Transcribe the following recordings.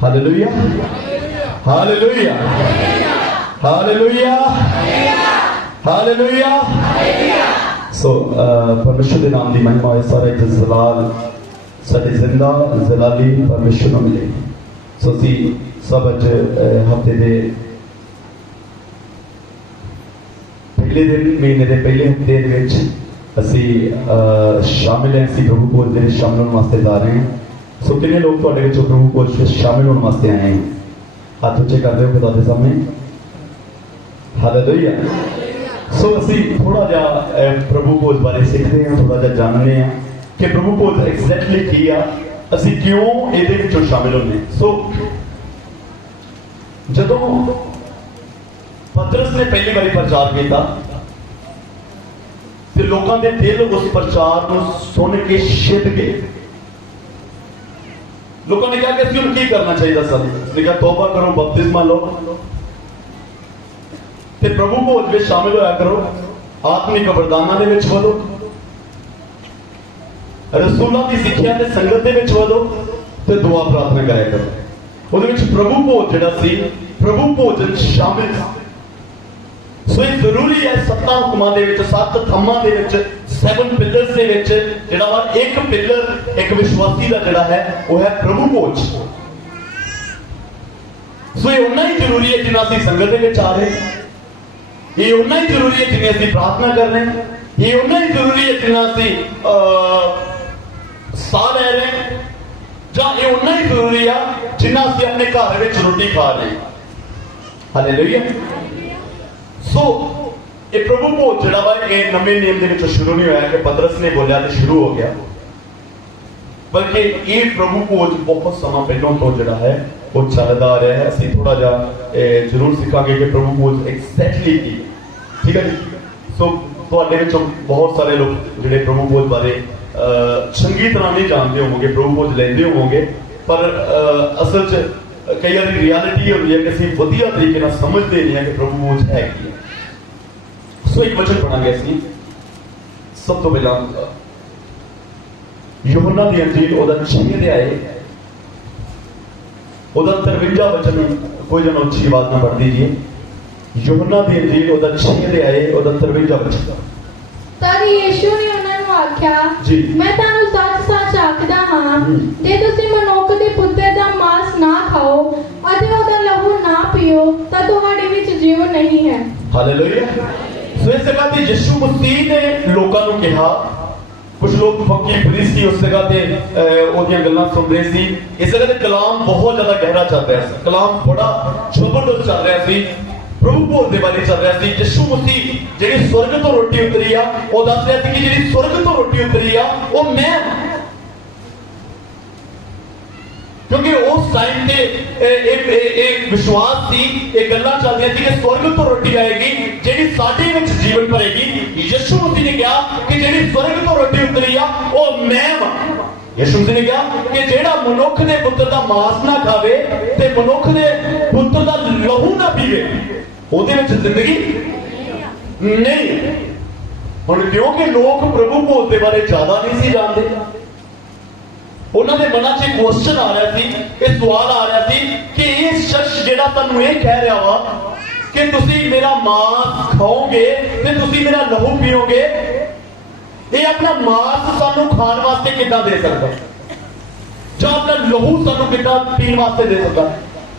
Hallelujah, hallelujah, hallelujah, hallelujah. सो परमेश्वर के नाम की महिमा है। सारे जलाल साडे जिंदा जलाली परमेश्वर को मिले। सो असी सब अज हफ्ते के पहले दिन महीने के पहले हफ्ते असी शामिल हैं। असी प्रभु भोज के शामिल होने वास्ते जा रहे हैं। सो कितने लोग थोड़े प्रभु भोज में शामिल होने वास्ते आए हैं? हाथ ऊंचे कर रहे हो खुदा के सामने। हालेलुया। सो असी थोड़ा जा प्रभु भोज बारे सीखते हैं, थोड़ा जा जानते हैं कि प्रभु भोज एग्जैक्टली की आ, असी क्यों ये शामिल होने। सो जदों पतरस ने पहली बारी प्रचार किया तो लोगों के दिल उस प्रचार को सुन के छिद गए। लोगों ने कहा कि असं की करना चाहिए सर? उसने कहा तौबा करो, बपतिस्मा लो ते प्रभु भोज में शामिल होया करो, आत्मिक वरदानां दे विच वधो, रसूलां दी सिक्ख्या ते संगत दे विच वधो ते दुआ प्रार्थना कराया करो। उहदे विच प्रभु भोज जिहड़ा सी, प्रभु भोजन शामिल। सो ये जरूरी है सत्ता हुक्मां दे विच, सत्त थम्मां दे विच, 7 पिलर्स दे विच जिहड़ा वा एक पिलर एक विश्वासी दा जिहड़ा है वो है प्रभु भोज। सो ये उन्ना ही जरूरी है जिन्ना असीं संगत दे विच आ रहे, ये उन्ना ही जरूरी है जिन्नी असीं प्रार्थना कर रहे हैं, ये उन्ना ही जरूरी है जिन्ना असीं साह लै रहे हैं, जां ये उन्ना ही जरूरी है जिन्ना असीं अपने घर विच रोटी खा रहे हैं। हालेलुया। सो ये प्रभु भोज जिहड़ा वा ये नवे नियम दे विच शुरू नहीं होया कि पतरस ने बोलिया तो शुरू हो गया, बल्कि ये प्रभु भोज बहुत समय पहलों तो जिहड़ा है वो चलता आ रहा है। असीं थोड़ा जा जरूर सीखांगे कि प्रभु भोज एग्जैक्टली की, ठीक है जी। सो तुहाडे विचों बहुत सारे लोग जिहड़े प्रभु भोज बारे चंगी तरह नहीं जानते होवोगे, प्रभु भोज लैंदे होवोगे, पर असल च कई बार रियलिटी होती है कि असीं वधिया तरीके नाल समझते नहीं है कि प्रभु भोज है की। सो एक वचन पढ़ांगे असीं सब तो पहला यूहन्ना दी अंजील ओदा 6 अध्याय ओदा 53 वचन, कोई जन अच्छी बात ना पढ़ दीजिए। यूहन्ना दी अंजील ओदा 6 अध्याय ओदा 53 वचन। तद यीशु ने उन्हां नूं आख्या, मैं तुहानूं सच-सच आखदा हां, जे तुसीं मनुख दे पुੱਤਰ दा मांस ना खाओ अते ओहदा लहू ना पीओ तां तुहाडे विच जीव नहीं है। हालेलुया। सो इस जगह ते यीशु मसीह ने लोकां नूं कहा, कुछ लोग फकीर फरीसी उस जगह ते ओदियां गल्लां सुन रहे सी। इस जगह ते कलाम बहुत ज्यादा गहरा चल रहा सी, कलाम बड़ा जबरदस्त चल रहा सी, प्रभु भोज दे बारे चल रहा सी। यीशु मसीह जिहड़ी स्वर्ग तो रोटी उतरी आ वो दस रहा सी कि जिहड़ी स्वर्ग तो रोटी उतरी आ वो मैं, क्योंकि उस टाइम ते एक विश्वास थी, एक गल्लां चलदियां सी कि स्वर्ग तो रोटी आएगी जिहड़ी साडे विच जीवन भरेगी। यीशु मसीह ने कहा कि जिहड़ी स्वर्ग तो रोटी उतरी आ वो मैं वां। यीशु मसीह ने कहा कि जिहड़ा मनुख दे पुੱਤਰ दा मांस ना खावे ते मनुख दे पुੱਤਰ दा लहू ना पीवे ਉਹਦੇ ਵਿੱਚ ਜ਼ਿੰਦਗੀ नहीं। ਹੁਣ क्योंकि लोग प्रभु भोज के बारे ज्यादा नहीं सी जानते, उन्होंने मना च क्वेश्चन आ रहा सी, एक सवाल आ रहा सी कि ये शख्स जिहड़ा तुहानूं ये कह रहा वा कि तुसीं मेरा मांस खाओगे ते तुसीं मेरा लहू पीओगे, ये अपना मांस सानूं खाण वास्ते किद्दां दे सकदा जां अपना लहू सानूं किद्दां पीण वास्ते दे सकदा?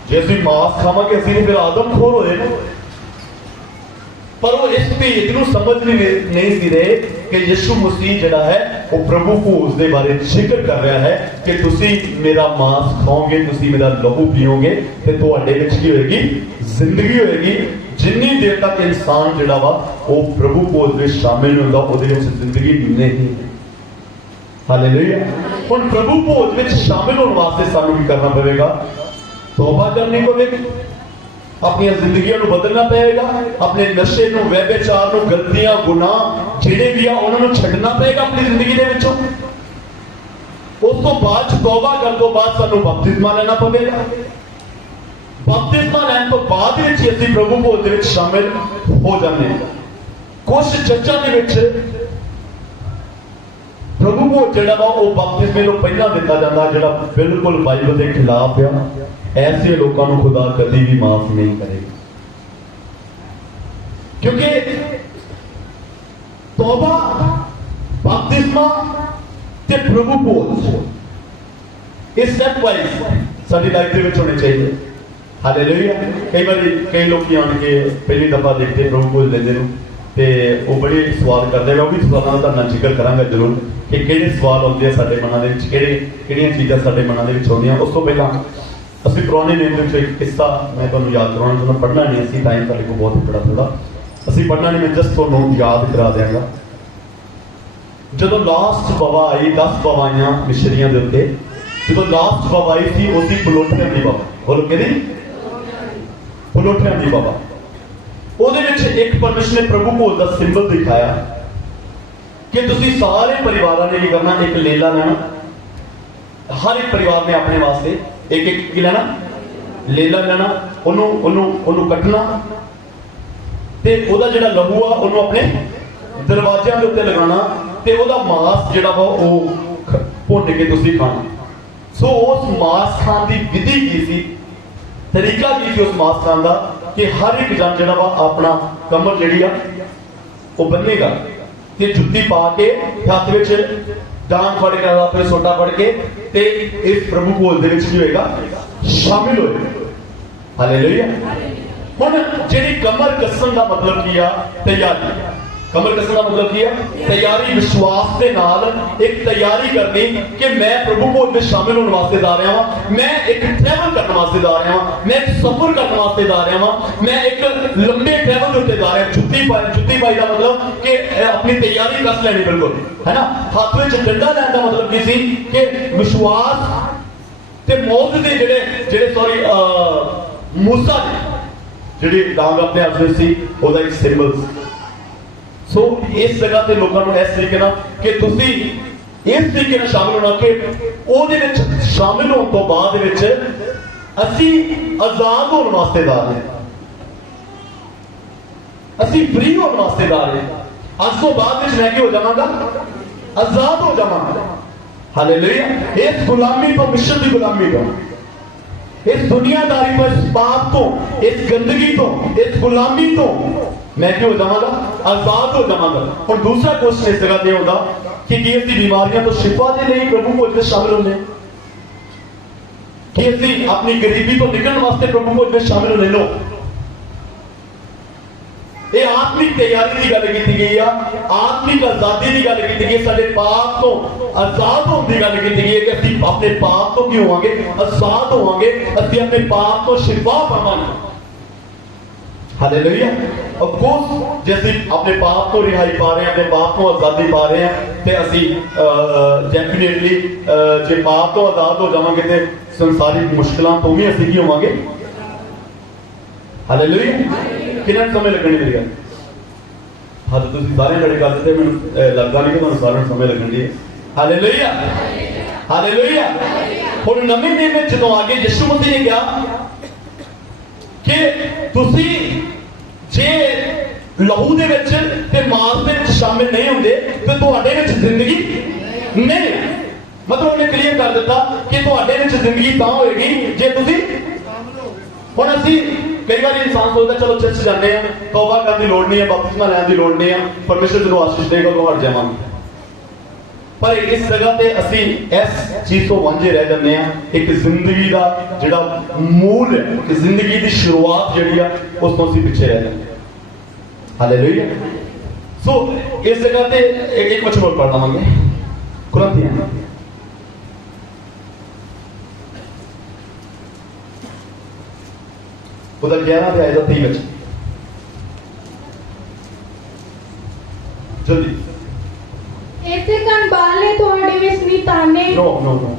जे असीं मांस खावांगे असीं फिर आदमखोर होए ना। पर वो इस भेद को समझ नहीं सी रहे कि यीशु मसीह जिहड़ा है वो प्रभु भोज के बारे जिक्र कर रहा है कि तुसी मेरा मांस खाओगे, तुसी मेरा लहू पीओगे ते तुहाडे विच की होएगी? जिंदगी होएगी। जिन्नी देर तक इंसान जिहड़ा वा वो प्रभु भोज में शामिल नहीं होंदा उहदे विच जिंदगी नहीं। हालेलुया। हुण प्रभु भोज में शामिल होने वास्ते सानूं की करना पवेगा? तौबा करनी पवेगी, अपनी जिंदगी बदलना पड़ेगा, अपने नशे नूं, व्यभिचार नूं, गलतियां, गुनाह जिहड़े भी आ उन्हां नूं छड्डना पड़ेगा अपनी जिंदगी दे विचों। उस तो बाद तौबा करन तो बाद सानूं बपतिस्मा लेना पवेगा। बपतिस्मा लैण तो बाद विच असीं प्रभु भोज दे विच शामिल हो जांदे हां। कुछ चर्चां दे विच प्रभु को जिहड़ा वा वो बपतिस्मे तो पहला दिता जाता, जिहड़ा बिल्कुल बाइबल के खिलाफ है, ऐसे लोगों को खुदा कभी भी माफ नहीं करेगा। क्योंकि तौबा, बपतिस्मा ते प्रभु भोज इस स्टेप वाइज साडी लाइफ दे विच होने चाहिए। हालेलुया। कई बार कई लोग आन के पहली दफा देखते प्रभु भोज लेंदे ने ते वो बड़े सवाल करते हैं, वो भी सवालों का जिक्र करांगा जरूर कि किहड़े सवाल आउंदे आ साडे मनां दे विच, किहड़ियां चीज़ां साडे मनां दे विच होंदियां। उस तो पहला असीं पुराने नियम दे विच एक किस्सा मैं तुहानूं याद कराउणा चाहुंदा, पढ़ना नहीं असीं, टाइम साडे कोल बहुत बड़ा थोड़ा, असीं पढ़ना नहीं, मैं जस्ट तुहानूं याद करा देंगा। जदों लास्ट वबा आई, 10 वबाइयां मिशरियां दे उत्ते, जदों लास्ट वबा आई सी उसी पलोठियां दी वबा, बोलो किहदी? पलोठियां दी वबा। ਉਹਦੇ ਵਿੱਚ ਇੱਕ ਪਰਮੇਸ਼ਰ ਨੇ ਪ੍ਰਭੂ ਭੋਜ ਦਾ ਸਿੰਬਲ ਦਿਖਾਇਆ ਕਿ ਤੁਸੀਂ ਸਾਰੇ ਪਰਿਵਾਰਾਂ ਨੇ ਕੀ ਕਰਨਾ, ਇੱਕ ਲੇਲਾ ਲੈਣਾ, ਹਰ ਇੱਕ ਪਰਿਵਾਰ ਨੇ ਆਪਣੇ ਵਾਸਤੇ ਇੱਕ ਕੀ ਲੈਣਾ, ਲੇਲਾ ਲੈਣਾ, ਉਹਨੂੰ ਕੱਟਣਾ ਤੇ ਉਹਦਾ ਜਿਹੜਾ ਲਹੂ ਆ ਉਹਨੂੰ ਆਪਣੇ ਦਰਵਾਜ਼ਿਆਂ ਦੇ ਉੱਤੇ ਲਗਾਉਣਾ ਤੇ ਉਹਦਾ ਮਾਸ ਜਿਹੜਾ ਵਾ ਉਹ ਭੁੰਨ ਕੇ ਤੁਸੀਂ ਖਾਣਾ। ਸੋ ਉਸ ਮਾਸ ਖਾਣ ਦੀ ਵਿਧੀ ਕੀ ਸੀ, ਤਰੀਕਾ ਕੀ ਸੀ ਉਸ ਮਾਸ ਖਾਣ ਦਾ, कि हर एक जन जिहड़ा वा अपना कमर जिहड़ी आ वो बन्नेगा ते जुत्ती पा के हत्थ विच डांग फड़ के अपने सोटा फड़ के ते इस प्रभु भोज दे विच की होएगा, शामिल होएगा। हालेलुया। हुण जिहड़ी कमर कसण दा मतलब की आ, तैयारी। कमर कसण दा मतलब की है तैयारी, विश्वास के नाल एक तैयारी करनी कि मैं प्रभु भोज में शामिल होने वास्ते जा रहा हूं, मैं एक ट्रैवल करने वास्ते जा रहा हूं, मैं एक सफर करने वास्ते जा रहा हूं, मैं एक लंबे ट्रैवल के उत्ते जा रहा हूं। जुत्ती पाई का मतलब कि अपनी तैयारी कस लेनी, बिल्कुल है ना। हाथ में डंडा लैन का मतलब की सी कि विश्वास ते मौत के जेड़े सॉरी मूसा जी डांग अपने हाथ में सी, ओदा एक सिंबल। सो इस जगह ते लोगों को इस तरीके कि तुसी इस तरीके शामिल होना कि ਉਹਦੇ ਵਿੱਚ शामिल होने तो बाद ਵਿੱਚ ਅਸੀਂ आजाद होने वास्ते जा रहे हैं, ਅਸੀਂ फ्री होने वास्ते जा रहे हैं। ਅੱਜ ਤੋਂ ਬਾਅਦ ਵਿੱਚ मैं की हो जावांगा, आजाद हो जावांगा। हालेलुया। इस गुलामी तो, मिशन की गुलामी तो, इस दुनियादारी तो, इस पाप तो, इस गंदगी तो, इस गुलामी तो मैं क्यों हो जावांगा, आजाद हो जावांगा। और दूसरा क्वेश्चन इस जगह होगा कि ऐसी बीमारियां तो शिफा के लिए प्रभु भोज में शामिल होने, कि ऐसी अपनी गरीबी तो निकलने वास्ते प्रभु भोज में शामिल होने। लो, ये आत्मिक तैयारी की गल की गई है, आत्मिक आजादी की गल की गई, साडे पाप तो आजाद होने की गल की गई है कि असीं अपने पाप तो की होवांगे, आजाद होवांगे, असीं अपने पाप तो शिफा पावांगे। हालेलुया। ऑफ कोर्स जैसे अपने पाप तो रिहाई पा रहे हैं, अपने पाप तो आजादी पा रहे हैं, तो असी डेफिनेटली जे पाप तो आजाद हो जावांगे तो संसारिक मुश्किलों तो भी असी की होवांगे। हालेलुया। कितना समय लगने मेरी गल? हाँ, तो तुसीं सारे बड़े गल ते मैनूं लगदा नहीं कि तुहानूं सारिਆਂ ਨੂੰ समय लगन दी। हालेलुया। हालेलुया। हुण नवें नियम विच जदों आगे यीशु मसीह ने कहा कि तुसी जे लहू दे विच ते मांस दे विच शामिल नहीं होंदे ते तुहाडे विच जिंदगी नहीं। मतलब उन्हें क्लियर कर दिता कि तुहाडे विच जिंदगी तां होएगी जे तुसी। हुण असीं कई बार इंसान सोचदा चलो चर्च जाने हैं, तौबा करने की लोड़ नहीं है, बपतिस्मा लैण की लोड़ नहीं है, परमेश्वर जरूर आशीष देगा तो हट जावांगे। पर इस जगह पे असी इस चीज तो वांझे रह जाते हैं, एक जिंदगी का जिहड़ा मूल है, कि जिंदगी की शुरुआत जिहड़ी है उस तो असी पिछे रह जाते हैं। हालेलुया। सो इस जगह पे एक वचन और पढ़ लवांगे, कुरिन्थियां उधर 11 अध्याय का 23 वचन, जल्दी। ऐसे कन बाले तोड़े विच नीताने नो नो नो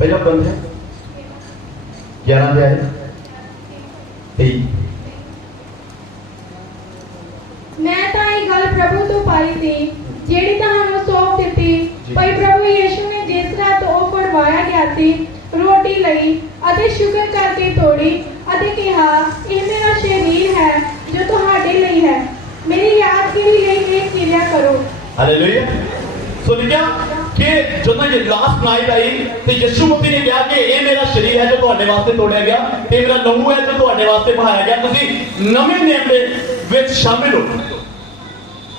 पहला बंद है 11 अध्याय 23। मैं तां ये गल प्रभु तो पाई थी जेड़ी तानू सौंप दिती, पर प्रभु यीशु ने जिस रात ओ फड़वाया गया थी रोटी लई अते शुक्र करके तोड़ी अते कहा ये मेरा शरीर है जो तुहाडे लिए है, मेरी यादगिरी लिए ये क्रिया करो। हालेलुया। सो लिखा कि जो ये लास्ट नाइट आई तो यीशु मसीह ने कहा कि ये मेरा शरीर है जो तुहाडे वास्ते तोड़िया गया, ते मेरा लहू है जो तुहाडे वास्ते बहाया गया, तुसीं नवें नियम दे विच शामिल हो,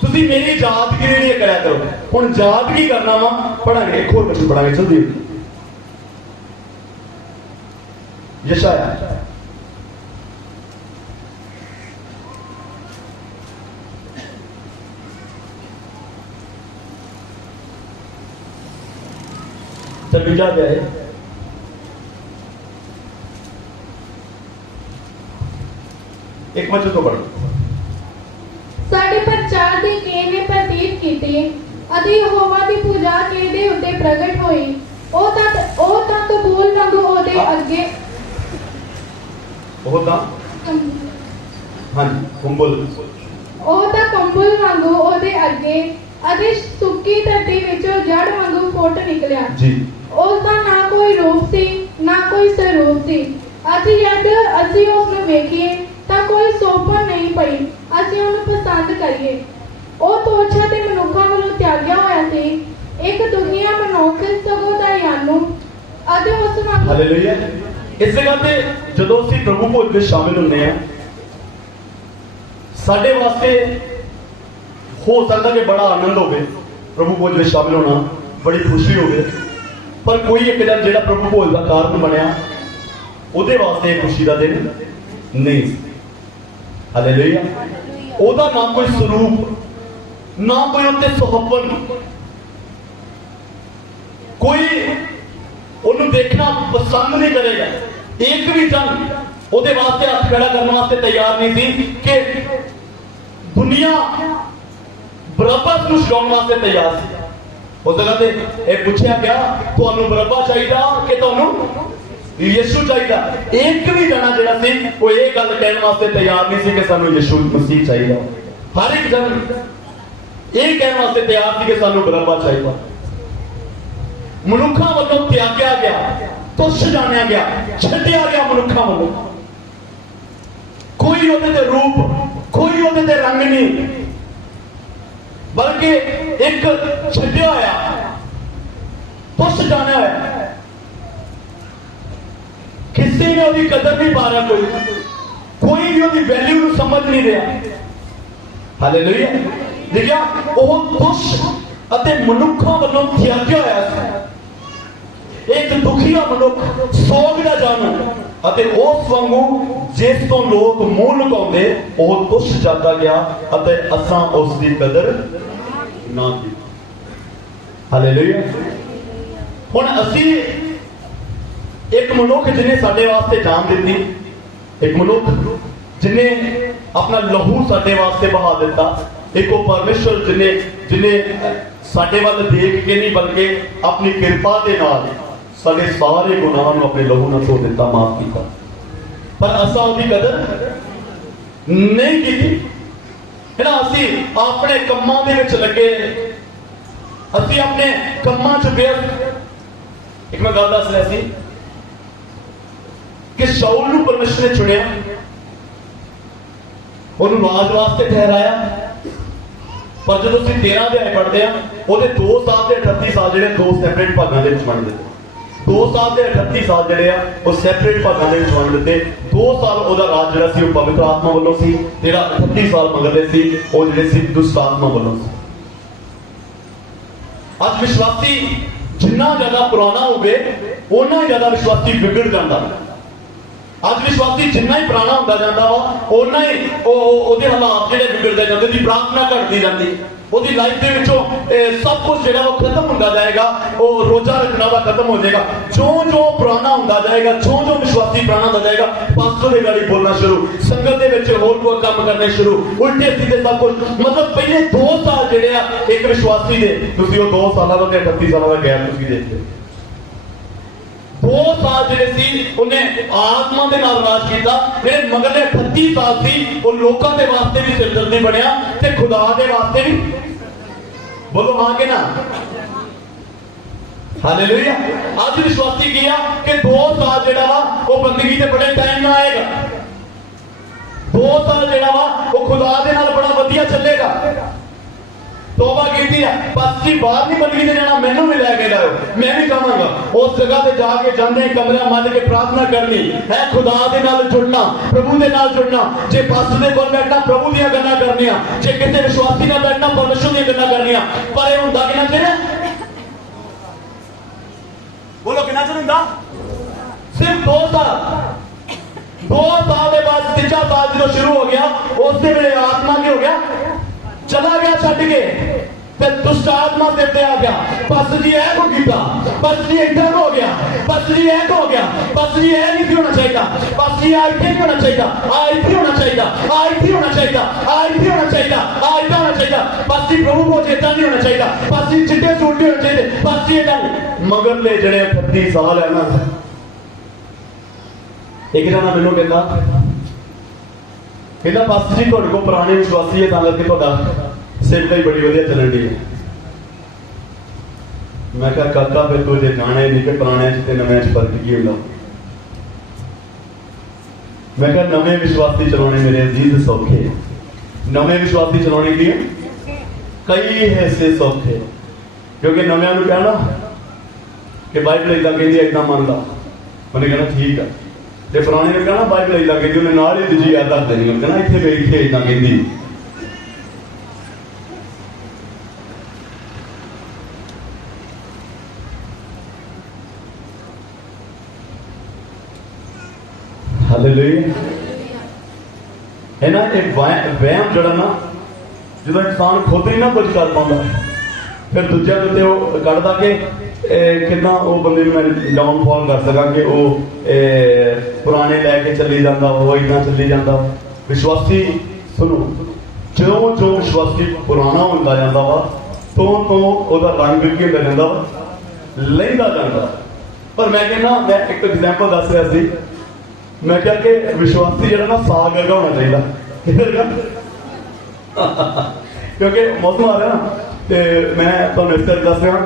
तुसीं मेरी यादगिरी नहीं करा करो। हुण यादगिरी करना वा पढ़ांगे, एक होर बच्चे पढ़ांगे, जल्दी यशाया तबीजा गया है। एक वचन तो पढ़ो। ਸਾਡੇ ਪ੍ਰਚਾਰ ਦੀ ਕੇ ਨੇ ਪ੍ਰਤੀਤ ਕੀਤੀ ਅਤੇ ਯਹੋਵਾ ਦੀ ਪੂਜਾ ਕੇ ਦੇ ਉੱਤੇ ਪ੍ਰਗਟ ਹੋਈ। ਉਹ ਤਾਂ ਕਬੂਲ ਵਾਂਗੂ ਉਹਦੇ ਅੱਗੇ ਉਹ ਤਾਂ ਹਾਂਜੀ ਕੰਬਲ ਉਹ ਤਾਂ ਕੰਬਲ ਵਾਂਗੂ ਉਹਦੇ ਅੱਗੇ ਅਤੇ ਸੁੱਕੀ ਧਰਤੀ ਵਿੱਚੋਂ ਜੜ ਵਾਂਗੂ ਫੁੱਟ ਨਿਕਲਿਆ ਜੀ। ਉਸ ਦਾ ਨਾ ਕੋਈ ਰੂਪ ਸੀ ਨਾ ਕੋਈ ਸਰੂਪ ਸੀ। ਅਤੇ ਜਦ ਅਸੀਂ ਉਸ ਨੂੰ ਵੇਖੀਏ ਤਾਂ ਕੋਈ ਸੋਭਾ ਨਹੀਂ ਪਈ ਅਸੀਂ ਉਹਨੂੰ ਪਸੰਦ ਕਰੀਏ। ਉਹ ਤੋਛਾ ਤੇ ਮਨੁੱਖਾਂ ਵੱਲੋਂ ਤਿਆਗਿਆ ਹੋਇਆ ਸੀ, ਇੱਕ ਦੁਨੀਆ ਮਨੁੱਖ ਸਗੋਂ ਦਾ ਯਾਨੂ ਅਤੇ ਉਸ ਵਾਂਗ ਹਾਲੇਲੂਇਆ। ਇਸ ਜਗ੍ਹਾ ਤੇ ਜਦੋਂ ਅਸੀਂ ਪ੍ਰਭੂ ਭੋਜ ਵਿੱਚ ਸ਼ਾਮਿਲ ਹੁੰਦੇ ਆ, ਸਾਡੇ ਵਾਸਤੇ ਹੋ ਸਕਦਾ ਕਿ ਬੜਾ ਆਨੰਦ ਹੋਵੇ, ਪ੍ਰਭੂ ਭੋਜ ਵਿੱਚ ਸ਼ਾਮਿਲ ਹੋਣਾ ਬੜੀ ਖੁਸ਼ੀ ਹੋਵੇ, ਪਰ ਕੋਈ ਇੱਕ ਦਿਨ ਜਿਹੜਾ ਪ੍ਰਭੂ ਭੋਜ ਦਾ ਕਾਰਨ ਬਣਿਆ ਉਹਦੇ ਵਾਸਤੇ ਖੁਸ਼ੀ ਦਾ ਦਿਨ ਨਹੀਂ। ਹਾਲੇਲੂਇਆ। ਉਹਦਾ ਨਾ ਕੋਈ ਸਰੂਪ, ਨਾ ਕੋਈ ਉੱਤੇ ਸੁਹੱਪਣ, ਕੋਈ ਉਹਨੂੰ ਦੇਖਣਾ ਪਸੰਦ ਨਹੀਂ ਕਰੇਗਾ। ਇੱਕ ਵੀ ਜਨ ਉਹਦੇ ਵਾਸਤੇ ਹੱਥ ਖੜਾ ਕਰਨ ਵਾਸਤੇ ਤਿਆਰ ਨਹੀਂ ਸੀ ਕਿ ਦੁਨੀਆ ਬਰਾਬਰ ਨੂੰ ਛਡਾਉਣ ਵਾਸਤੇ ਤਿਆਰ ਸੀ। ਉਸ ਜਗ੍ਹਾ ਤੇ ਇਹ ਪੁੱਛਿਆ ਗਿਆ ਤੁਹਾਨੂੰ ਬਰਾਬਰ ਚਾਹੀਦਾ ਕਿ ਤੁਹਾਨੂੰ ਯਿਸੂ ਚਾਹੀਦਾ। ਇੱਕ ਵੀ ਜਣਾ ਜਿਹੜਾ ਸੀ ਉਹ ਇਹ ਗੱਲ ਕਹਿਣ ਵਾਸਤੇ ਤਿਆਰ ਨਹੀਂ ਸੀ ਕਿ ਸਾਨੂੰ ਯਿਸੂ ਮਸੀਹ ਚਾਹੀਦਾ। ਹਰ ਇੱਕ ਜਨ ਇਹ ਕਹਿਣ ਵਾਸਤੇ ਤਿਆਰ ਸੀ ਕਿ ਸਾਨੂੰ ਬਰਾਬਰ ਚਾਹੀਦਾ। ਮਨੁੱਖਾਂ ਵੱਲੋਂ ਤਿਆਗਿਆ ਗਿਆ, ਤੁੱਛ ਜਾਣਿਆ ਗਿਆ, ਛੱਡਿਆ ਗਿਆ ਮਨੁੱਖਾਂ ਵੱਲੋਂ। ਕੋਈ ਉਹਦੇ ਤੇ ਰੂਪ, ਕੋਈ ਉਹਦੇ ਤੇ ਰੰਗ ਨਹੀਂ, ਬਲਕਿ ਇੱਕ ਛੱਡਿਆ ਹੋਇਆ, ਤੁੱਛ ਜਾਣਿਆ ਹੋਇਆ। ਕਿਸੇ ਨੇ ਉਹਦੀ ਕਦਰ ਨਹੀਂ ਪਾ ਰਿਹਾ, ਕੋਈ ਵੀ ਉਹਦੀ ਵੈਲਿਊ ਨੂੰ ਸਮਝ ਨਹੀਂ ਰਿਹਾ। ਹਾਲੇਲੂਇਆ। ਦੇਖਿਆ ਉਹ ਤੁੱਛ ਅਤੇ ਮਨੁੱਖਾਂ ਵੱਲੋਂ ਤਿਆਗਿਆ ਹੋਇਆ ਸੀ। ਇੱਕ ਦੁਖੀਆ ਮਨੁੱਖ, ਸੋਗ ਦਾ ਜਾਨੂ, ਅਤੇ ਉਸ ਵਾਂਗੂ ਜਿਸ ਤੋਂ ਲੋਕ ਮੂੰਹ ਲੁਕਾਉਂਦੇ ਉਹ ਤੁੱਛ ਜਾਂਦਾ ਗਿਆ ਅਤੇ ਅਸਾਂ ਉਸ ਦੀ ਕਦਰ ਨਾ ਕੀਤੀ। ਹਾਲੇਲੂਇਆ। ਹੁਣ ਅਸੀਂ ਇੱਕ ਮਨੁੱਖ ਜਿਹਨੇ ਸਾਡੇ ਵਾਸਤੇ ਜਾਨ ਦਿੱਤੀ, ਇੱਕ ਮਨੁੱਖ ਜਿਹਨੇ ਆਪਣਾ ਲਹੂ ਸਾਡੇ ਵਾਸਤੇ ਬਹਾ ਦਿੱਤਾ, ਇੱਕ ਉਹ ਪਰਮੇਸ਼ਰ ਜਿਹਨੇ ਸਾਡੇ ਵੱਲ ਦੇਖ ਕੇ ਨਹੀਂ ਬਲਕਿ ਆਪਣੀ ਕਿਰਪਾ ਦੇ ਨਾਲ ਸਾਡੇ ਸਾਰੇ ਗੁਨਾਹਾਂ ਨੂੰ ਆਪਣੇ ਲਹੂ ਨਾਲ ਧੋ ਦਿੱਤਾ, ਮਾਫ ਕੀਤਾ। ਪਰ ਅਸਾਂ ਉਹਦੀ ਕਦਰ ਨਹੀਂ ਕੀਤੀ ਹੈ ਨਾ। ਅਸੀਂ ਆਪਣੇ ਕੰਮਾਂ ਦੇ ਵਿੱਚ ਲੱਗੇ, ਅਸੀਂ ਆਪਣੇ ਕੰਮਾਂ 'ਚ ਵਿਅਸਤ। ਇੱਕ ਮੈਂ ਗੱਲ ਦੱਸ ਰਿਹਾ ਸੀ ਕਿ ਸ਼ਾਊਲ ਨੂੰ ਪਰਮੇਸ਼ਰ ਨੇ ਚੁਣਿਆ, ਉਹਨੂੰ ਰਾਜ ਵਾਸਤੇ ਠਹਿਰਾਇਆ, ਪਰ ਜਦੋਂ ਅਸੀਂ 13 ਅਧਿਆਇ ਪੜ੍ਹਦੇ ਆ ਉਹਦੇ 2 ਸਾਲ ਤੇ 38 ਸਾਲ ਜਿਹੜੇ ਦੋ ਸੈਪਰੇਟ ਭਾਗਾਂ ਦੇ ਵਿੱਚ ਵੰਡ ਦਿੱਤੇ। 2 ਸਾਲ ਤੇ 38 ਸਾਲ ਜਿਹੜੇ ਆ ਉਹ ਸੈਪਰੇਟ ਭਾਗਾਂ ਦੇ ਵਿੱਚ ਵੰਡ ਦਿੱਤੇ। 2 ਸਾਲ ਉਹਦਾ ਰਾਜ ਜਿਹੜਾ ਸੀ ਉਹ ਪਵਿੱਤਰ ਆਤਮਾ ਵੱਲੋਂ ਸੀ, ਜਿਹੜਾ 38 ਸਾਲ ਮਗਰਲੇ ਸੀ ਉਹ ਜਿਹੜੇ ਸੀ ਦੁਸ਼ਟ ਆਤਮਾ ਵੱਲੋਂ ਸੀ। ਅੱਜ ਵਿਸ਼ਵਾਸੀ ਜਿੰਨਾ ਜ਼ਿਆਦਾ ਪੁਰਾਣਾ ਹੋਵੇ ਉਹਨਾਂ ਹੀ ਜ਼ਿਆਦਾ ਵਿਸ਼ਵਾਸੀ ਵਿਗੜ ਜਾਂਦਾ। ਅੱਜ ਵਿਸ਼ਵਾਸੀ ਜਿੰਨਾ ਹੀ ਪੁਰਾਣਾ ਹੁੰਦਾ ਜਾਂਦਾ ਵਾ ਉਹਨਾਂ ਹੀ ਉਹਦੇ ਹਾਲਾਤ ਜਿਹੜੇ ਵਿਗੜਦੇ ਜਾਂਦੇ, ਉਹਦੀ ਪ੍ਰਾਰਥਨਾ ਘਟਦੀ ਜਾਂਦੀ, ਉਹਦੀ ਲਾਈਫ ਦੇ ਵਿੱਚੋਂ ਸਭ ਕੁਝ ਜਿਹੜਾ ਉਹ ਖਤਮ ਹੁੰਦਾ ਜਾਏਗਾ। ਉਹ ਰੋਜ਼ਾ ਰੱਖਣਾ ਦਾ ਖਤਮ ਹੋ ਜਾਏਗਾ। ਜੋ ਪੁਰਾਣਾ ਹੁੰਦਾ ਜਾਏਗਾ, ਜੋ ਵਿਸ਼ਵਾਸੀ ਪੁਰਾਣਾ ਹੁੰਦਾ ਜਾਏਗਾ, ਪਾਸਟਰ ਦੇ ਗਾੜੀ ਬੋਲਣਾ ਸ਼ੁਰੂ, ਸੰਗਤ ਦੇ ਵਿੱਚ ਹੋਰ ਕੋਈ ਕੰਮ ਕਰਨੇ ਸ਼ੁਰੂ, ਉਲਟੇ ਸਿੱਧੇ ਸਭ ਕੁਝ। ਮਤਲਬ ਪਹਿਲੇ 2 ਸਾਲ ਜਿਹੜੇ ਆ ਇੱਕ ਵਿਸ਼ਵਾਸੀ ਦੇ, ਤੁਸੀਂ ਉਹ 2 ਸਾਲਾਂ ਦਾ ਤੇ 38 ਸਾਲਾਂ ਦਾ ਗੈਪ ਤੁਸੀਂ ਦੇਖਦੇ ਹੋ। 2 ਸਾਲ ਜਿਹੜੇ ਸੀ ਉਹਨੇ ਆਤਮਾ ਦੇ ਨਾਲ ਰਾਜ ਕੀਤਾ, ਜਿਹੜੇ ਮਗਰਲੇ 38 ਸਾਲ ਸੀ ਉਹ ਲੋਕਾਂ ਦੇ ਵਾਸਤੇ ਵੀ ਸਿਰਦਰਦੀ ਬਣਿਆ ਤੇ ਖੁਦਾ ਦੇ ਵਾਸਤੇ ਵੀ। ਬੋਲੋ ਹਾਂ ਕਿ ਨਾ। ਹਾਲੇਲੂਇਆ। ਅੱਜ ਵਿਸ਼ਵਾਸੀ ਕੀ ਆ ਕਿ 2 ਸਾਲ ਜਿਹੜਾ ਵਾ ਉਹ ਬੰਦਗੀ ਤੇ ਬੜੇ ਟਾਈਮ ਨਾਲ ਆਏਗਾ। 2 ਸਾਲ ਜਿਹੜਾ ਵਾ ਉਹ ਖੁਦਾ ਦੇ ਨਾਲ ਬੜਾ ਵਧੀਆ ਚੱਲੇਗਾ। तौबा की है, बस जी बाहर नहीं बदली ने जाना, मैनू भी लैके जाओ। मैं भी चाहांगा उस जगह ते जाके जाने कमरा मन के प्रार्थना करनी है, खुदा दे नाल जुड़ना, प्रभु दे नाल जुड़ना। जे पास दे कोल बैठना प्रभु दी गल्लां करनियां, जे किसी विश्वासी नाल बैठना परमेश्वर दी गल्लां करनियां। पर ये हुंदा किना चिर, बोलो किना चिर हुंदा? सिर्फ 2 साल। 2 साल के बाद तीजा साल जो शुरू हो गया, उस वेले आत्मा की हो गया, चला गया छड्ड के, फिर दुष्ट आत्मा सिर ते आ गया। बस जी ऐ को कीता, बस जी इधर हो गया, बस जी ऐ हो गया, बस जी ऐ नहीं होना चाहिए, बस जी आ इत्थे नहीं होना चाहिए, आ इत्थे होना चाहिए, आ इत्थे होना चाहिए, आ इत्थे होना चाहिए, आ इत्थे होना चाहिए। बस जी प्रभु को चेता नहीं होना चाहिए, बस जी चिट्टे सूट नहीं होने चाहिए, बस जी ये मगरले जड़े 38 साल है ना। एक जना मैनू कहता बस जी तुहाडे कोल पुराने विश्वासी है, तां करके तुहाडा सेवकाई बड़ी वधिया चलन दी है। मैं कहा काका फिर तू जे जाने नहीं कि पुराने ते नवे फर्क की होंदा। मैं कहा नवे विश्वासी चलाने मेरे अजीज सौखे, नवे विश्वासी चलाने की कई हिस्से सौखे, क्योंकि नव्या नूं कहना कि बाइबल इदां कहदी है इदां मन ला, उन्हें कहना ठीक है, ते पुराने ने कहना बाइबल इदां कहदी, उन्हें नाल ही दूजी याद रख देनी, कहना इत्थे गई इत्थे इदां कहदी। हालेलुया है ना। एक वहम जड़ा ना जो इंसान खुद ही ना कुछ कर पाता, फिर दूजे उत्ते वो कढ़दा कि कितना वो बंदे मैं डाउनफॉल कर सका कि वो पुराने लैके चली जाता, वो इदा चली जाता। विश्वासी सुनो, जो जो विश्वासी पुराना होता जाता वा तो वह रंग की होता जाता वा, लहिंदा जाता। पर मैं कहना, मैं एक एग्जाम्पल दस रहा सी, मैं क्या कि विश्वासी जरा ना साग वर्गा होना चाहिए, क्योंकि मौसम आ रहा ना, तो मैं तुहानू इस तरह दस रहा।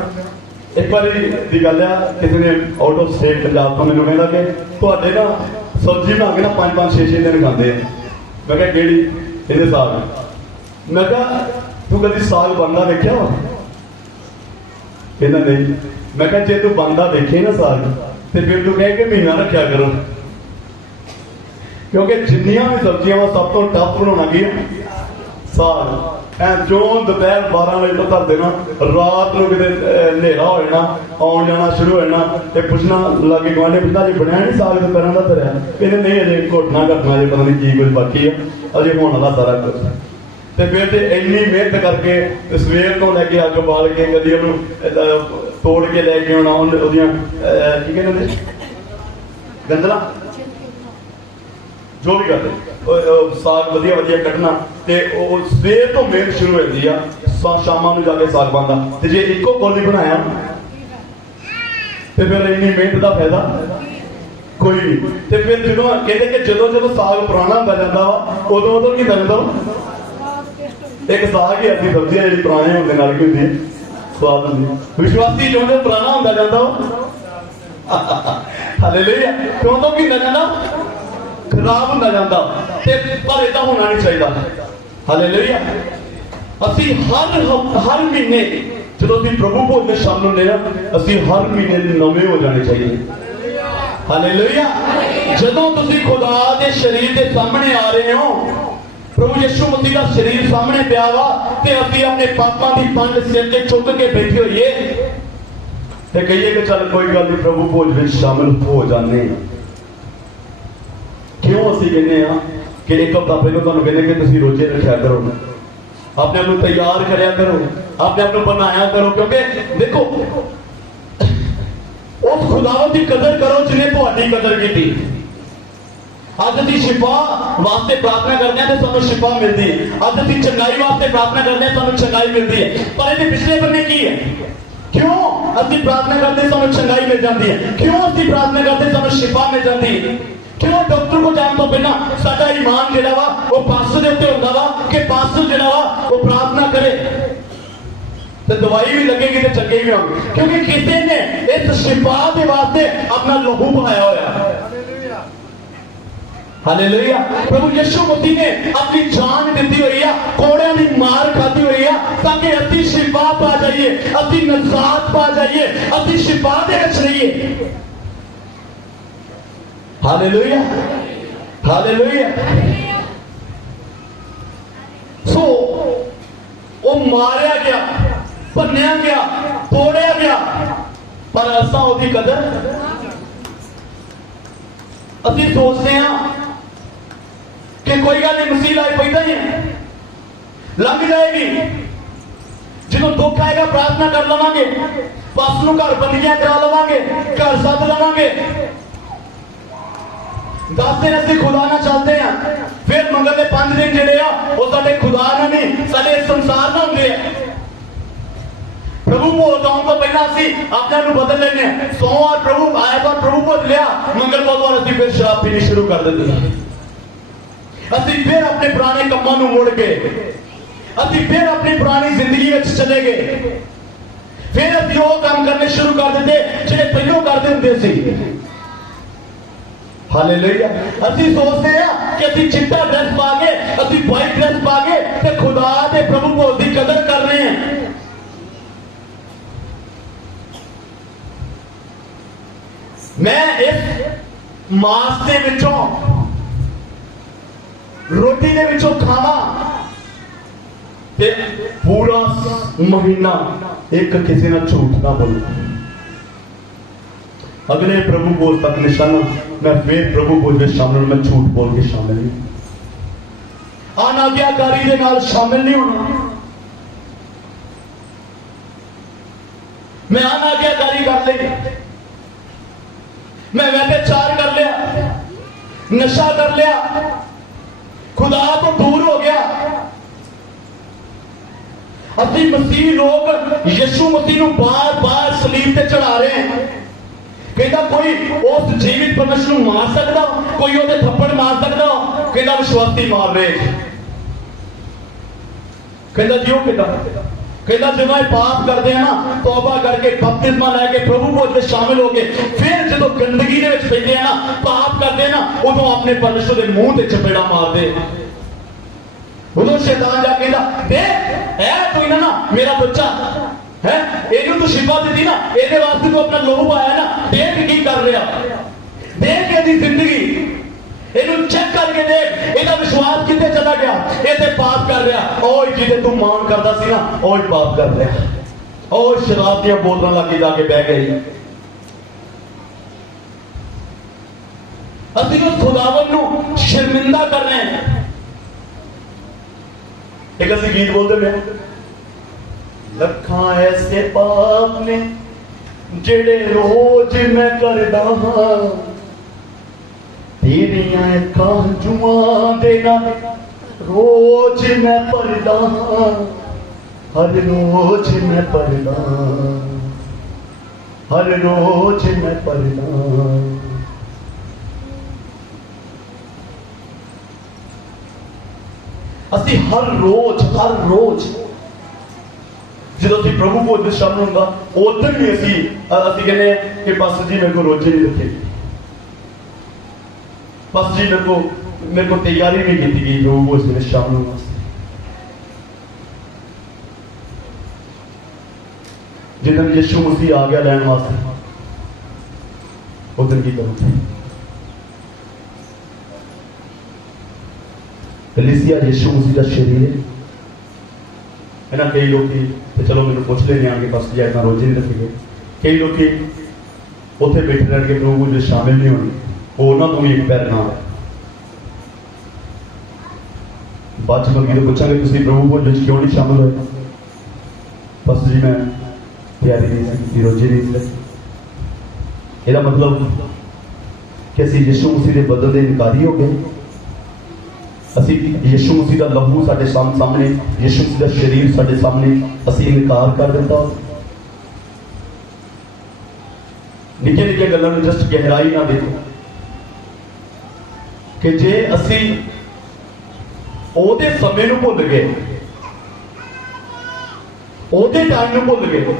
एक बार की गल है, किसी ने आउट ऑफ स्टेट पंजाब तो मैंने कहता कि तुहाडे ना सब्जी बना के ना 5-5 6-6 दिन खाते हैं। मैं क्या केड़ी? कहते साग। मैं कहा तू कभी साग बनता देखिया वा? कहना नहीं। मैं कहा जे तू बनता देखे ना साग तो फिर तू कह के महीना रखा करो, क्योंकि जिन्नियां भी सब्जियां वो सब तो टफ बनाना की साग। जो दोपहर 12 बजे तो धर देना, रात को कितने नेरा हो जाना, आन जाना शुरू हो जाना, तो पूछना लागे गुआढ़े पूछना अजे बनया नहीं साग दोपहर का धरिया? कहते नहीं अजे घोटना घटना अजे पता नहीं की कुछ बाकी है, अजे होने वाला सारा कुछ। तो फिर तो इन्नी मेहनत करके सवेर तो लैके अग बाल के कभी उन्होंने तोड़ के लैके आना, की कहते गंदला जो भी करते साग वधिया वधिया कटना, तो सवेर तो मेहनत शुरू होती है, शाम को जाके साग बनता। तो जे एको कौली बनाया तो फिर इन्नी मेहनत का फायदा कोई नहीं। तो फिर जो कहते कि जो जो साग पुराना होता जाता वा उदों उदों की लगता एक साग ही ऐसी सब्जी है जी पुराने होने नाल की होंदी स्वाद होंदी। विश्वासी जो जो पुराना होता जाता हालेलुया, क्यों तो की जाता खराब होता जाता, पर इदा होना नहीं चाहिए। हालेलुया। असी हर महीने जो प्रभु भोज में शामिल होंगे ना, असी हर महीने नवे हो जाने चाहिए। हालेलुया। जदों तुसी खुदा दे शरीर के सामने आ रहे हो, प्रभु यीशु मसीह का शरीर सामने पिया वा, ते असी अपने पापां दी पंड सिर ते चुक के बैठे होइए ते कहिए कि चल कोई गल नहीं, प्रभु भोज में शामिल हो जाने। क्यों असी कहने कि एक हफ्ता पहले तुहानू कहने कि तुसीं रोजे रखा करो, अपने आप को तैयार करया करो, अपने आप को बनाया करो, क्योंकि देखो उस खुदावंद की कदर करो जिन्हें तुहाडी कदर की। अज असीं शिफा वास्ते प्रार्थना करते हैं तो सानू शिफा मिलती है, अज असीं चंगाई वास्ते प्रार्थना करते हैं सानू चंगाई मिलती है। पर इसके पिछले बन्ने की है? क्यों असीं प्रार्थना करते सानू चंगाई मिल जाती है? क्यों असीं प्रार्थना करते सानू शिफा मिल जाती है? क्यों डॉक्टर को जाने तो पहला साडा ईमान जिहड़ा वा वो पास्टर दे उत्ते हुंदा वा कि पास्टर जिहड़ा वा वो प्रार्थना करे तो दवाई भी लगेगी तो चंगे भी होंगे, क्योंकि किसी ने इस शिफा के वास्ते अपना लहू बहाया होया। हालेलुया। प्रभु यीशु मसीह ने अपनी जान दी हुई है, कोड़ियां की मार खाती हुई है, ताकि असी शिफा पा जाइए, असी नजात पा जाइए, असी शिफा दे विच रहिए। Hallelujah, hallelujah. सो वो मारिया गया, भन्निया गया, तोड़िया गया, पर असा उसकी कदर असी सोचते हैं कि कोई गल नहीं, मसीह लाई पैदा ही है, लंघ जाएगी। जो दुख आएगा प्रार्थना कर लवांगे, पास नूं घर बंदियां करा लवांगे, घर सद लवांगे, 10 दिन असीं खुदा ना चलते हैं, फिर मंगल के 5 दिन जिहड़े आ वो साडे खुदा ना नहीं, साडे संसार ना हुंदे आ। प्रभु भोज आने तो पहला असी अपने आप बदल लेने, सोमवार प्रभु आएतवार प्रभु भोज लिया, मंगल बुधवार असी फिर शराब पीनी शुरू कर देते हैं। असी फिर अपने पुराने कामों को मुड़ के असी फिर अपनी पुरानी जिंदगी में चले गए, फिर असी वो काम करने शुरू कर देते जिन्हें पहलों करते होंगे सी। हालेलुया। असी सोचते हैं कि असी चिट्टा ड्रेस पा के, असी व्हाइट ड्रेस पा के ते खुदा ते प्रभु भोज की कदर कर रहे हैं। मैं इस मास के विचों रोटी के विचों खावा ते पूरा महीना एक किसी ने झूठ ना बोलूं। अगले प्रभु बोल तक निशाना मैं फिर प्रभु बोल में शामिल, मैं झूठ बोल के शामिल नहीं, अनाज्ञाकारी के नाल शामिल नहीं होना। मैं अनाज्ञाकारी कर ली, मैं व्यभिचार कर लिया, नशा कर लिया, खुदा तो दूर हो गया। अभी मसीह लोग यीशु मसीह को बार बार सलीब पे चढ़ा रहे हैं। कहता कोई उस जीवित परमेश्वर को मार सकता, कोई उसे थप्पड़ मार सकता, कहता विश्वासी मार रहे। कहता जी कहता जब पाप करते हैं ना, तौबा करके बपतिस्मा लैके प्रभु भोज में शामिल हो गए, फिर जो गंदगी के पैदे हैं ना, पाप करते हैं ना, उदों अपने परमेश्वर के मुंह से चपेड़ा मार दे। उदों शैतान जा कहता देख है कोई ना मेरा बच्चा है, इन्हें तो शिफा दी ना, ये वास्ते तो अपना लोहू आया ना, देख की कर रहा, देख यदि जिंदगी इन्हें चेक करके देख, इसका विश्वास कितने चला गया, ये पाप कर रहा, और जिसे तू मान करता सी ना, और पाप कर रहा, और शराब दी बोतल लाके जाके बह गई। असी उस खुदावन को शर्मिंदा कर रहे हैं। एक असी गीत बोलते मैं, लखा ऐसे पाप ने जेड़े रोज मैं करदा हां, तेरियां अखां जुआं दे ना रोज मैं पढ़दा हां, हर रोज मैं पढ़दा, हर रोज मैं पढ़दा। असी हर रोज जो प्रभु भोज में शामिल होगा, उधर भी असी कहने कि पास्टर जी मेरे को रोजे नहीं रखे, पास्टर जी मेरे को तैयारी नहीं की गई प्रभु भोज में शामिल होने वास्ते। जिधर यीशु मसीह आ गया लैन वास्ते, उधर की करूं। कलीसिया यीशु मसीह का शरीर है ना। कई लोग तो चलो मैंने पूछ लेने आगे बस जाए ना रोजे नहीं रखेंगे, कई लोग उत्थे बैठे रह के प्रभु जो शामिल नहीं होने, वो उन्होंने तो भी एक पैर ना बाद मंगी तो पूछा कि प्रभु को क्यों नहीं शामिल होए, बस जी मैं तैयारी नहीं की, रोजे नहीं रखी। यह मतलब कि असी यीशु मसीह के बदल के इनकारी हो गए। असी यीशु मसीह का लहू साडे सामने, यीशु मसीह का शरीर साडे सामने असी इनकार कर दिता। निक्के निक्के गल्लां नूं जस्ट गहराई ना देखो कि जे असी ओहदे समय नूं भुल गए, ओहदे टाइम नूं भुल गए,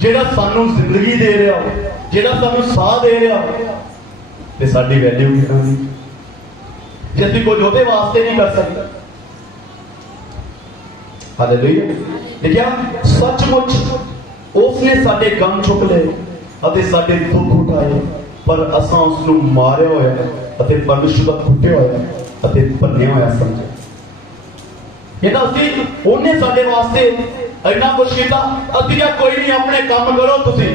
जिहड़ा सानूं जिंदगी दे रहा, जिहड़ा सानूं साह दे रहा, ते साडी वैल्यू कितना नहीं। जे असीं कुछ उहदे वास्ते नहीं कर सकते। हालेलुया। देखिया सचमुच उसने साडे गम चुक ले अते साडे दुख उठाए, पर असां उसनूं मारिया होया अते परमेश्वर दा कुੱਟਿਆ होया अते भन्निया होया समझे। ये तो असीं उन्हें साडे वास्ते इन्ना कुछ कीता। असीं क्या कोई नहीं अपने काम करो तुसीं,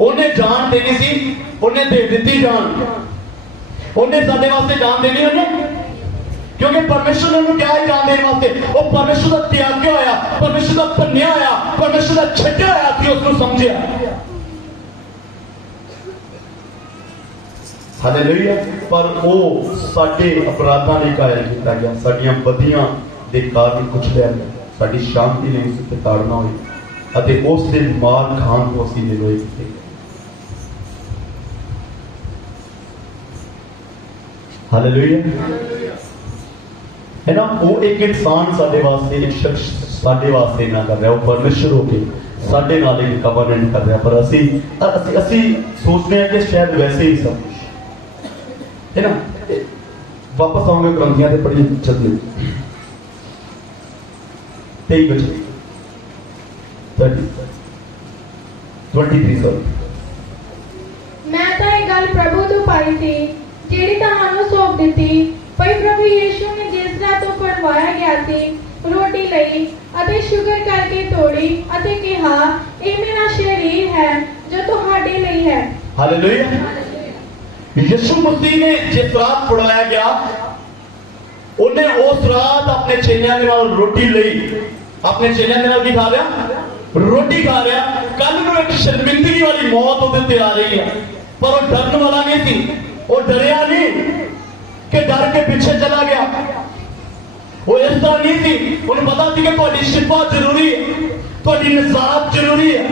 उन्हें जान देनी सी, उन्हें दे दी जान, उन्हें साडे वास्ते जान देनी उन्हें, क्योंकि परमेश्वर ने उन्हें क्या है जान देने वास्ते, वो परमेश्वर का त्याग्या होया, परमेश्वर का भन्निया होया, परमेश्वर का छड्या होया कि उसको समझिया। हालेलुया। पर वो साडे अपराधां लई घायल किया गया, साडियां बदियां दे कारण कुचलिया गया, साडी शांति लई उस ते ताड़ना होई अते उस दे मार खान को असीं निलोए कीते। हालेलुया है ना। वो एक इंसान साडे वास्ते, एक शख्स साडे वास्ते ना कर रहा, वो परमेश्वर होके साडे नाल एक कवरनेंट कर रहा, पर असीं सोचते हैं कि शायद वैसे ही सब है ना। वापस आऊंगे क्रंथियां ते पढ़ी जल्दी 23 बजे 23 सॉरी। मैं तो ये गल प्रभु तो पाई थी जेड़ी ਤੁਹਾਨੂੰ सौंप ਦਿੱਤੀ पर प्रभु यीशु ने जिस रात तो पढ़वाया गया थी रोटी ਲਈ ਅਤੇ ਸ਼ੁਕਰ ਕਰਕੇ ਤੋੜੀ ਅਤੇ ਕਿਹਾ ਇਹ ਮੇਰਾ शरीर है जो ਤੁਹਾਡੇ ਲਈ है। हालेलुया। यीशु मसीह ने जिस रात पढ़ाया गया उन्हें उस रात अपने चेलियां के नाल रोटी ली, अपने चेलियां के नाल की खा लिया, रोटी खा लिया। कल नूं एक शर्मिंदगी वाली मौत उहदे ते आ रही है, पर वो डरन वाला नहीं थी, वो डरिया नहीं कि डर के पीछे चला गया। वो इस तरह नहीं थी, उन्हें पता थी कि तुहाडी शिफा जरूरी है, तुहाडी निजात जरूरी है,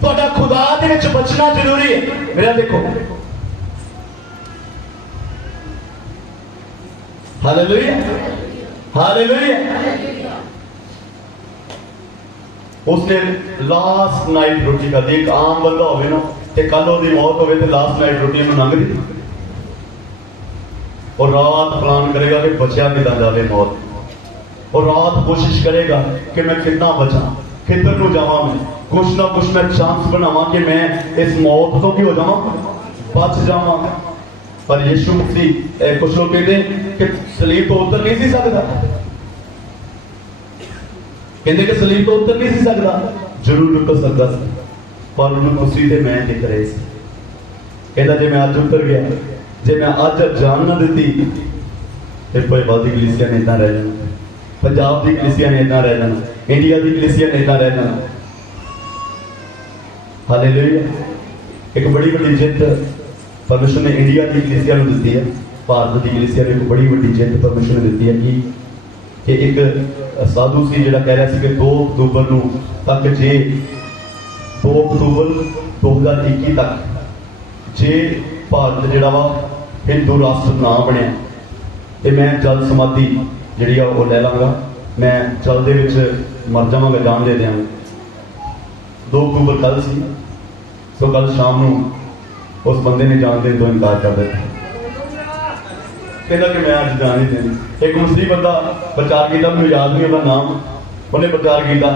तुहाडा खुदा दे विच बचना जरूरी है। मेरा देखो हालेलुया हालेलुया। उसने लास्ट नाइट रोटी खाधी। एक आम बंदा होवे ना ते कल ओदी मौत होवे ते लास्ट नाइट रोटी में लंघ दी और रात प्लान करेगा कि बचा किदा जावे मौत, और रात कोशिश करेगा कि मैं कितना बचा, किधर को जावा, मैं कुछ ना कुछ मैं चांस बनावा कि मैं इस मौत तो की हो जावा, बच जावा। पर यीशु मसीह कुछ लोग कहते कि सलीब तो उतर नहीं सी सकता, कहते कि सलीब तो उतर नहीं सी सकता, जरूर उतर सकता सी, पर उन्होंने मसीह दे मैं दिख रहे सी। कहता जे मैं अज उतर गया, जे मैं अज जान ना दी फिर भाईवाल की कलीसिया ने इदा रह जाना, पंजाब की कलीसिया ने इदा रह जाना, इंडिया की कलीसिया ने इदा रह जाना। हालेलुया। एक बड़ी बड़ी जित परमेश्वर ने इंडिया की कलीसिया को दी है, भारत की कलीसिया ने एक बड़ी बड़ी जित परमेश्वर ने दी है कि एक साधु सी जिहड़ा कह रहा सी कि 2 अक्तूबर नूं तक जे 2 अक्तूबर 2021 तक जे भारत जिहड़ा वा हिंदू राष्ट्र ना बनिया ते मैं जल समाधि जिहड़ी आ वो ले लांगा, मैं जल दे विच मर जावांगा, जान दे दिआंगा। 2 अक्तूबर कल सी, सो कल शाम नूं उस बंदे ने जान देने तो इनकार कर दिया, कहता कि मैं अज जान नहीं देनी। एक मुस्लिम बंदा प्रचार किया, मुझे याद नहीं उसका नाम, उन्हें प्रचार किया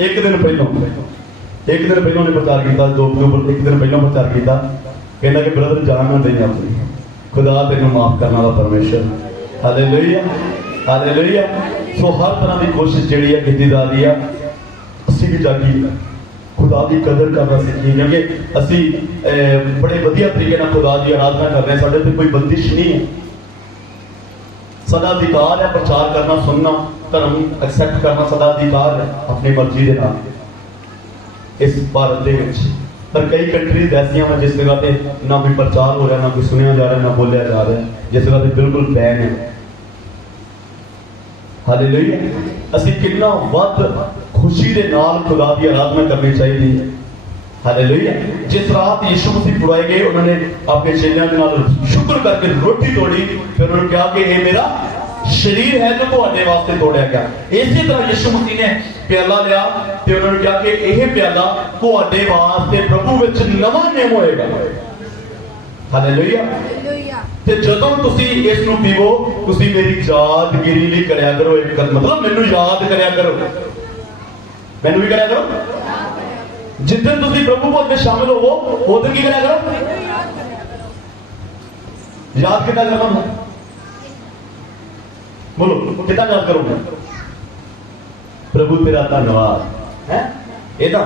एक दिन पहलों उन्हें प्रचार किया 2 अक्तूबर, एक दिन पहलों प्रचार किया, कहना कि ब्रदर जान ना देनी अपनी, खुदा तेन माफ करने वाला परमेश्वर। Hallelujah hallelujah. सो हर तरह की कोशिश जी है की जा रही है, असी भी जागी खुदा की कदर करना सीखिए, क्योंकि असी बड़े वधिया तरीके नाल खुदा की आराधना कर रहे हैं, साडे ते कोई बंदिश नहीं है, सदा अधिकार है प्रचार करना, सुनना, धर्म एक्सेप्ट करना सदा अधिकार है अपनी मर्जी के नाल इस भारत दे विच। पर कई कंट्रीज ऐसियां हैं जिस जगह पे ना कोई प्रचार हो रहा, ना कोई सुनिया जा रहा, ना बोलिया जा रहा, जिस जगह पे बिल्कुल बैन है। हालेलुया। असीं कितना वध खुशी दे नाल खुदा की आराधना करनी चाहिए। हालेलुया। जिस रात यीशु मसीह बुलाए गए, उन्होंने अपने चेलियां के नाल शुक्र करके रोटी तोड़ी, फिर उन्होंने कहा कि ये मेरा शरीर है जो तुहाडे वास्ते तोड़िया गया। इसी तरह यीशु मसीह ने प्याला लिया ते उन्होंने कहा कि यह प्याला तुहाडे वास्ते प्रभु विच नवां नियम होएगा। हालेलुया। ते जदों तुसी इस नूं पीवो तुसी मेरी यादगिरी लई करया करो, एक मतलब मैनूं याद करया करो, मैनूं भी करया करो। जिद्दन तुसी प्रभु भोज में शामिल होवो उधर की करया करो, याद कितना करना, बोलो कितना याद करोगे? प्रभु तेरा धन्यवाद है ਇਹਦਾ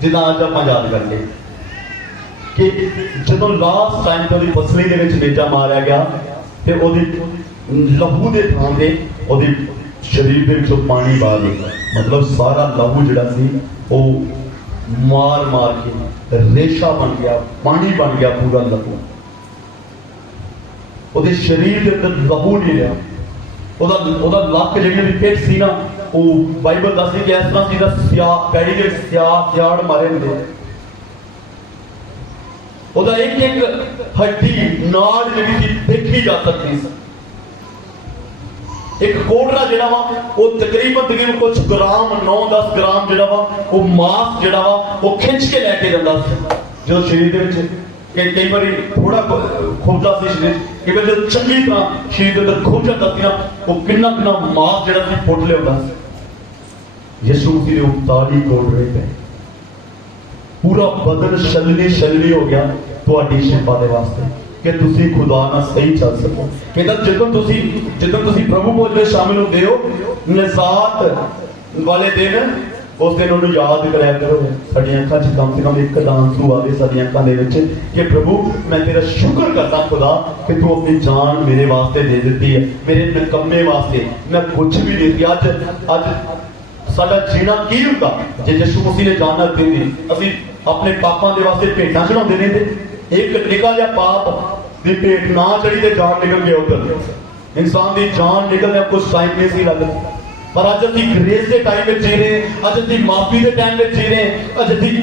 ਜਿੱਦਾਂ ਅੱਜ ਆਪਾਂ ਯਾਦ ਕਰਦੇ ਕਿ ਜਦੋਂ ਲਾਸਟ ਟਾਈਮ ਤੇ ਉਹਦੀ ਪਸਲੀ ਦੇ ਵਿੱਚ ਨੇਜਾ ਮਾਰਿਆ ਗਿਆ ਤੇ ਉਹਦੀ ਲਹੂ ਦੇ ਥਾਂ ਤੇ ਉਹਦੀ ਸਰੀਰ ਦੇ ਵਿੱਚੋਂ ਪਾਣੀ ਬਾਹਰ ਨਿਕਲਿਆ, ਮਤਲਬ ਸਾਰਾ ਲਹੂ ਜਿਹੜਾ ਸੀ ਉਹ ਮਾਰ ਮਾਰ ਕੇ ਰੇਸ਼ਾ ਬਣ ਗਿਆ, ਪਾਣੀ ਬਣ ਗਿਆ ਪੂਰਾ ਲਹੂ। ਉਹਦੇ ਸਰੀਰ ਦੇ ਅੰਦਰ ਲਹੂ ਨਹੀਂ ਰਿਹਾ, ਉਹਦਾ ਲੱਕ ਜਿਹੜੀ ਉਹਦੀ ਪਿੱਠ ਸੀ ਨਾ ਉਹ ਬਾਈਬਲ ਦੱਸਦੀ ਕਿ ਇਸ ਤਰ੍ਹਾਂ ਸੀ ਦਾ ਸਿਆਹ ਪੈੜੀ ਦੇ ਸਿਆੜ ਮਾਰੇ ਹੁੰਦੇ, ਉਹਦਾ ਇੱਕ ਇੱਕ ਹੱਡੀ ਨਾੜ ਜਿਹੜੀ ਸੀ ਦੇਖੀ ਜਾ ਸਕਦੀ ਸੀ। ਇੱਕ ਕੋੜਰਾ ਜਿਹੜਾ ਵਾ ਉਹ ਤਕਰੀਬਨ ਕੁਝ ਗ੍ਰਾਮ 9-10 ਗ੍ਰਾਮ ਜਿਹੜਾ ਵਾ ਉਹ ਮਾਸ ਜਿਹੜਾ ਵਾ ਉਹ ਖਿੱਚ ਕੇ ਲੈ ਕੇ ਜਾਂਦਾ ਸੀ ਜਦੋਂ ਸਰੀਰ ਦੇ ਵਿੱਚ ਕਿ ਕਈ ਵਾਰੀ ਥੋੜਾ ਖੁੱਬਦਾ ਸੀ ਸਰੀਰ, ਕਈ ਵਾਰ ਜਦੋਂ ਚੰਗੀ ਤਰ੍ਹਾਂ ਸਰੀਰ ਦੇ ਅੰਦਰ ਖੁੱਬ ਜਾਂਦਾ ਸੀ ਨਾ ਉਹ ਕਿੰਨਾ ਮਾਸ ਜਿਹੜਾ ਸੀ ਫੁੱਟ ਲਿਆਉਂਦਾ ਸੀ। ਯਿਸੂ ਮਸੀਹ ਦੇ 39 ਕੋੜਰੇ ਪਏ, ਪੂਰਾ ਬਦਨ ਛਲਨੀ ਹੋ ਗਿਆ ਤੁਹਾਡੀ ਸ਼ਿਫਾ ਦੇ ਵਾਸਤੇ ਕਿ ਤੁਸੀਂ ਖੁਦਾ ਨਾਲ ਸਹੀ ਚੱਲ ਸਕੋ। ਕਹਿੰਦਾ ਜਦੋਂ ਤੁਸੀਂ ਪ੍ਰਭੂ ਭੋਜ ਵਿੱਚ ਸ਼ਾਮਿਲ ਹੁੰਦੇ ਹੋ ਨਿਜ਼ਾਤ ਵਾਲੇ ਦਿਨ ਉਸ ਦਿਨ ਉਹਨੂੰ ਯਾਦ ਕਰਿਆ ਕਰੋ। ਸਾਡੀਆਂ ਅੱਖਾਂ 'ਚ ਕਮ ਸੇ ਕਮ ਇੱਕ ਆਂਸੂ ਆਵੇ ਸਾਡੀਆਂ ਅੱਖਾਂ ਦੇ ਵਿੱਚ ਕਿ ਪ੍ਰਭੂ ਮੈਂ ਤੇਰਾ ਸ਼ੁਕਰ ਕਰਦਾ ਖੁਦਾ ਕਿ ਤੂੰ ਆਪਣੀ ਜਾਨ ਮੇਰੇ ਵਾਸਤੇ ਦੇ ਦਿੱਤੀ ਹੈ, ਮੇਰੇ ਨਿਕੰਮੇ ਵਾਸਤੇ ਮੈਂ ਕੁਝ ਵੀ ਨਹੀਂ ਸੀ। ਅੱਜ ਸਾਡਾ ਜੀਣਾ ਕੀ ਹੁੰਦਾ ਜੇ ਯਿਸੂ ਮਸੀਹ ਨੇ ਜਾਨ ਨਾ ਦਿੱਤੀ। ਅਸੀਂ ਆਪਣੇ ਪਾਪਾਂ ਦੇ ਵਾਸਤੇ ਭੇਟਾਂ ਚੜਾਉਂਦੇ ਨੇ ਤੇ ਇੱਕ ਨਿਕਾ ਜਿਹਾ ਪਾਪ ਦੀ ਭੇਟ ਨਾ ਚੜੀ ਤੇ ਜਾਨ ਨਿਕਲ ਗਈ ਉੱਧਰ। ਇਨਸਾਨ ਦੀ ਜਾਨ ਨਿਕਲਣਾ ਕੁਝ ਟਾਈਮ ਨਹੀਂ ਸੀ ਲੱਗਦਾ, ਪਰ ਅੱਜ ਅਸੀਂ ਗ੍ਰੇਸ ਦੇ ਟਾਈਮ ਵਿੱਚ ਜੀ ਰਹੇ, ਅੱਜ ਅਸੀਂ ਮਾਫੀ ਦੇ ਟਾਈਮ ਵਿੱਚ ਜੀ ਰਹੇ, ਅੱਜ ਅਸੀਂ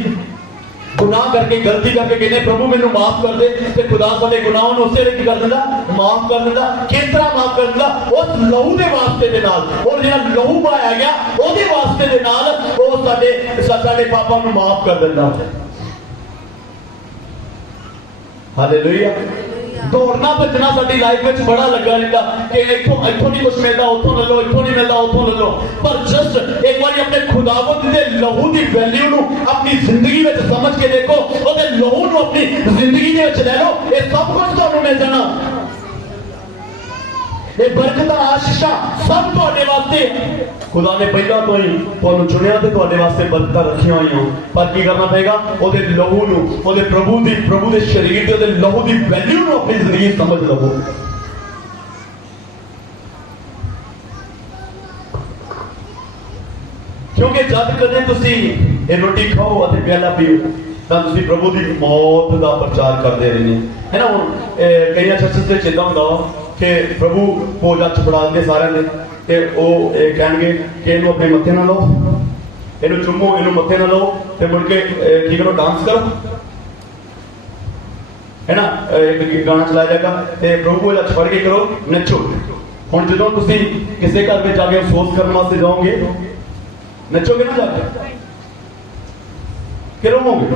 ਗੁਨਾਹ ਕਰਕੇ ਗਲਤੀ ਕਰਕੇ ਕਹਿੰਦੇ ਪ੍ਰਭੂ ਮੈਨੂੰ ਮਾਫ ਕਰ ਦੇ ਤੇ ਖੁਦਾ ਸਾਡੇ ਗੁਨਾਹਾਂ ਨੂੰ ਉਸੇ ਵੇਲੇ ਕਰ ਦਿੰਦਾ, ਮਾਫ ਕਰ ਦਿੰਦਾ। ਕਿਸ ਤਰ੍ਹਾਂ ਮਾਫ ਕਰ ਦਿੰਦਾ? ਉਸ ਲਹੂ ਦੇ ਵਾਸਤੇ ਦੇ ਨਾਲ, ਉਹ ਜਿਹੜਾ ਲਹੂ ਪਾਇਆ ਗਿਆ ਉਹਦੇ ਵਾਸਤੇ ਦੇ ਨਾਲ ਉਹ ਸਾਡੇ ਪਾਪਾਂ ਨੂੰ ਮਾਫ ਕਰ ਦਿੰਦਾ। ਹਾਲੇਲੂਇਆ। ਦੌੜਨਾ ਭੱਜਣਾ ਸਾਡੀ ਲਾਈਫ ਵਿੱਚ ਬੜਾ ਲੱਗਾ ਰਹਿੰਦਾ ਕਿ ਇੱਥੋਂ ਨਹੀਂ ਕੁਝ ਮਿਲਦਾ, ਉੱਥੋਂ ਲੈ ਲਓ, ਇੱਥੋਂ ਨਹੀਂ ਮਿਲਦਾ ਉੱਥੋਂ ਲੈ ਲਓ। ਪਰ ਜਸਟ ਇੱਕ ਵਾਰੀ ਆਪਣੇ ਖੁਦਾਵੰਦ ਦੇ ਲਹੂ ਦੀ ਵੈਲਿਊ ਨੂੰ ਆਪਣੀ ਜ਼ਿੰਦਗੀ ਵਿੱਚ ਸਮਝ ਕੇ ਦੇਖੋ, ਉਹਦੇ ਲਹੂ ਨੂੰ ਆਪਣੀ ਜ਼ਿੰਦਗੀ ਦੇ ਵਿੱਚ ਲੈ ਲਓ, ਇਹ ਸਭ ਕੁਝ ਤੁਹਾਨੂੰ ਮਿਲ ਜਾਣਾ। ਇਹ ਬਰਕਤਾਂ ਆਸ਼ੀਸ਼ਾਂ ਸਭ ਤੁਹਾਡੇ ਵਾਸਤੇ ਖੁਦਾ ਨੇ ਪਹਿਲਾਂ ਤੋਂ ਹੀ ਤੁਹਾਨੂੰ ਚੁਣਿਆ ਤੇ ਤੁਹਾਡੇ ਵਾਸਤੇ ਬਰਕਤਾਂ ਰੱਖੀਆਂ ਹੋਈਆਂ। ਪਰ ਕੀ ਕਰਨਾ ਪਏਗਾ? ਉਹਦੇ ਲਹੂ ਨੂੰ, ਉਹਦੇ ਪ੍ਰਭੂ ਦੇ ਸਰੀਰ ਤੇ ਉਹਦੇ ਲਹੂ ਦੀ ਵੈਲਿਊ ਨੂੰ ਆਪਣੀ ਜ਼ਿੰਦਗੀ ਸਮਝ ਲਵੋ। ਕਿਉਂਕਿ ਜਦ ਕਦੇ ਤੁਸੀਂ ਇਹ ਰੋਟੀ ਖਾਓ ਅਤੇ ਪਿਆਲਾ ਪੀਓ ਤਾਂ ਤੁਸੀਂ ਪ੍ਰਭੂ ਦੀ ਮੌਤ ਦਾ ਪ੍ਰਚਾਰ ਕਰਦੇ ਰਹਿੰਦੇ ਹੈ ਨਾ। ਹੁਣ ਕਈਆਂ ਚਰਚਾਂ ਤੇ ਚੇਤਾ ਹੁੰਦਾ ਕਿ ਪ੍ਰਭੂ ਭੋਜਨ ਚ ਫੜਾ ਦਿੰਦੇ ਸਾਰਿਆਂ ਦੇ ਤੇ ਉਹ ਕਹਿਣਗੇ ਕਿ ਇਹਨੂੰ ਆਪਣੇ ਮੱਥੇ ਨਾਲ ਲਓ, ਇਹਨੂੰ ਚੁੰਮੋ, ਇਹਨੂੰ ਮੱਥੇ ਨਾਲ ਲਓ ਤੇ ਮੁੜ ਕੇ ਕੀ ਕਰੋ? ਡਾਂਸ ਕਰੋ ਹੈ ਨਾ। ਇੱਕ ਗਾਣਾ ਚਲਾਇਆ ਜਾਏਗਾ ਤੇ ਪ੍ਰਭੂ ਇਹ ਫੜ ਕੇ ਕਰੋ, ਨੱਚੋ। ਹੁਣ ਜਦੋਂ ਤੁਸੀਂ ਕਿਸੇ ਘਰ ਵਿੱਚ ਜਾ ਕੇ ਅਫਸੋਸ ਕਰਨ ਵਾਸਤੇ ਜਾਓਗੇ, ਨੱਚੋਗੇ ਨਾ ਜਾ ਕੇ ਕਿ ਰੋਵੋਗੇ?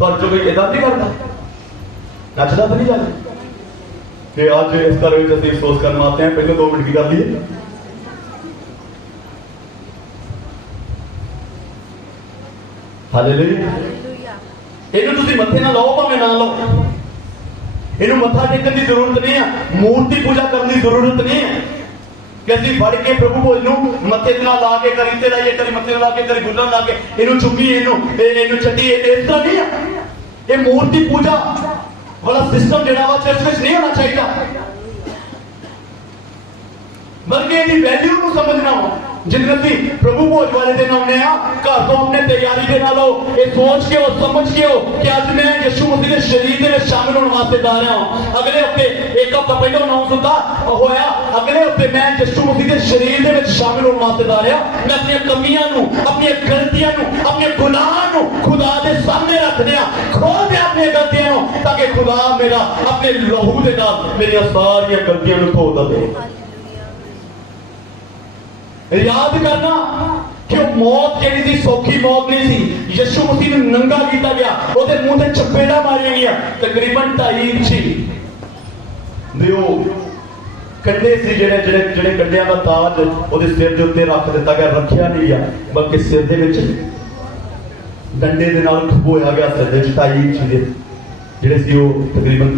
ਪਰ ਜੋ ਕੋਈ ਇਦਾਂ ਨਹੀਂ ਕਰਦਾ, ਨੱਚਦਾ ਤਾਂ ਨਹੀਂ ਜਾ ਕੇ कि आज इस तरह से ਅਸੀਂ ਅਫਸੋਸ ਕਰਨ ਆਤੇ हैं। पहले 2 मिनट की कर लिए। हालेलुया। ਇਹਨੂੰ ਤੁਸੀਂ ਮੱਥੇ ਨਾਲ ਲਾਓ ਭਾਵੇਂ ਨਾ ਲਾਓ, ਇਹਨੂੰ ਮੱਥਾ ਟੇਕਣ ਦੀ ਜ਼ਰੂਰਤ ਨਹੀਂ ਹੈ, ਮੂਰਤੀ ਪੂਜਾ ਕਰਨ ਦੀ ਜ਼ਰੂਰਤ ਨਹੀਂ ਹੈ ਕਿ ਅਸੀਂ ਫੜ ਕੇ ਪ੍ਰਭੂ ਭੋਜ ਨੂੰ ਮੱਥੇ ਨਾਲ ਲਾ ਕੇ ਕਰੀ ਤੇ ਲਾਈਏ, ਕਰੀ ਮੱਥੇ ਨਾਲ ਲਾ ਕੇ, ਕਰੀ ਗੁੱਲਾਂ ਲਾ ਕੇ ਇਹਨੂੰ ਚੁੱਕੀਏ, ਇਹਨੂੰ ਛੱਡੀਏ। ਇਸ ਤਰ੍ਹਾਂ ਨਹੀਂ ਹੈ। ਇਹ ਮੂਰਤੀ ਪੂਜਾ वाला सिस्टम ਜਿਹੜਾ ਵਾ ਚਰਚ ਵਿੱਚ ਨਹੀਂ ਹੋਣਾ ਚਾਹੀਦਾ, ਬਲਕਿ ਇਹਦੀ ਵੈਲਿਊ ਨੂੰ ਸਮਝਣਾ ਵਾ। ਜਿੰਨੇ ਅਸੀਂ ਪ੍ਰਭੂ ਭੋਜ ਵਾਲੇ ਦਿਨ ਆਉਂਦੇ ਆ ਘਰ ਤੋਂ ਆਪਣੇ ਤਿਆਰੀ ਦੇ ਨਾਲ ਇਹ ਸੋਚ ਕੇ ਉਹ ਸਮਝ ਕੇ ਕਿ ਅੱਜ ਮੈਂ ਯਿਸੂ ਮਸੀਹ ਦੇ ਸਰੀਰ ਦੇ ਵਿੱਚ ਸ਼ਾਮਿਲ ਹੋਣ ਵਾਸਤੇ ਜਾ ਰਿਹਾ ਹਾਂ। ਅਗਲੇ ਹਫ਼ਤੇ ਇੱਕ ਹਫ਼ਤਾ ਪਹਿਲਾਂ ਅਨਾਉਂਸ ਹੋਇਆ, ਅਗਲੇ ਹਫ਼ਤੇ ਮੈਂ ਯਿਸੂ ਮਸੀਹ ਦੇ ਸਰੀਰ ਦੇ ਵਿੱਚ ਸ਼ਾਮਿਲ ਹੋਣ ਵਾਸਤੇ ਜਾ ਰਿਹਾ। ਮੈਂ ਆਪਣੀਆਂ ਕਮੀਆਂ ਨੂੰ, ਆਪਣੀਆਂ ਗਲਤੀਆਂ ਨੂੰ, ਆਪਣੇ ਗੁਨਾਹਾਂ ਨੂੰ ਖੁਦਾ ਦੇ ਸਾਹਮਣੇ ਰੱਖ ਦਿਆਂ, ਖੋਲ ਦਿਆਂ ਆਪਣੀਆਂ ਗਲਤੀਆਂ ਨੂੰ, ਤਾਂ ਕਿ ਖੁਦਾ ਮੇਰਾ ਆਪਣੇ ਲਹੂ ਦੇ ਨਾਲ ਮੇਰੀਆਂ ਸਾਰੀਆਂ ਗਲਤੀਆਂ ਨੂੰ ਧੋ ਦੇਵੇ। याद करना कि वो मौत ਜਿਹੜੀ ਸੀ ਸੌਖੀ ਮੌਤ ਨਹੀਂ ਸੀ। ਯਿਸੂ ਮਸੀਹ ਨੂੰ ਨੰਗਾ ਕੀਤਾ ਗਿਆ, ਉਹਦੇ ਮੂੰਹ ਤੇ ਚਪੇੜਾਂ ਮਾਰੀਆਂ ਗਈਆਂ। ਤਕਰੀਬਨ 2.5 ਇੰਚੀ ਦੇ ਉਹ ਕੰਡੇ ਸੀ, ਜਿਹੜੇ ਕੰਡਿਆਂ ਦਾ ਤਾਜ ਉਹਦੇ ਸਿਰ ਦੇ ਉੱਤੇ ਰੱਖ ਦਿੱਤਾ ਗਿਆ। ਰੱਖਿਆ ਨਹੀਂ ਗਿਆ, ਬਲਕਿ ਸਿਰ ਦੇ ਵਿੱਚ ਡੰਡੇ ਦੇ ਨਾਲ ਖਬੋਇਆ ਗਿਆ। ਸਿਰ ਦੇ 2.5 ਇੰਚ ਦੇ ਜਿਹੜੇ ਸੀ ਉਹ ਤਕਰੀਬਨ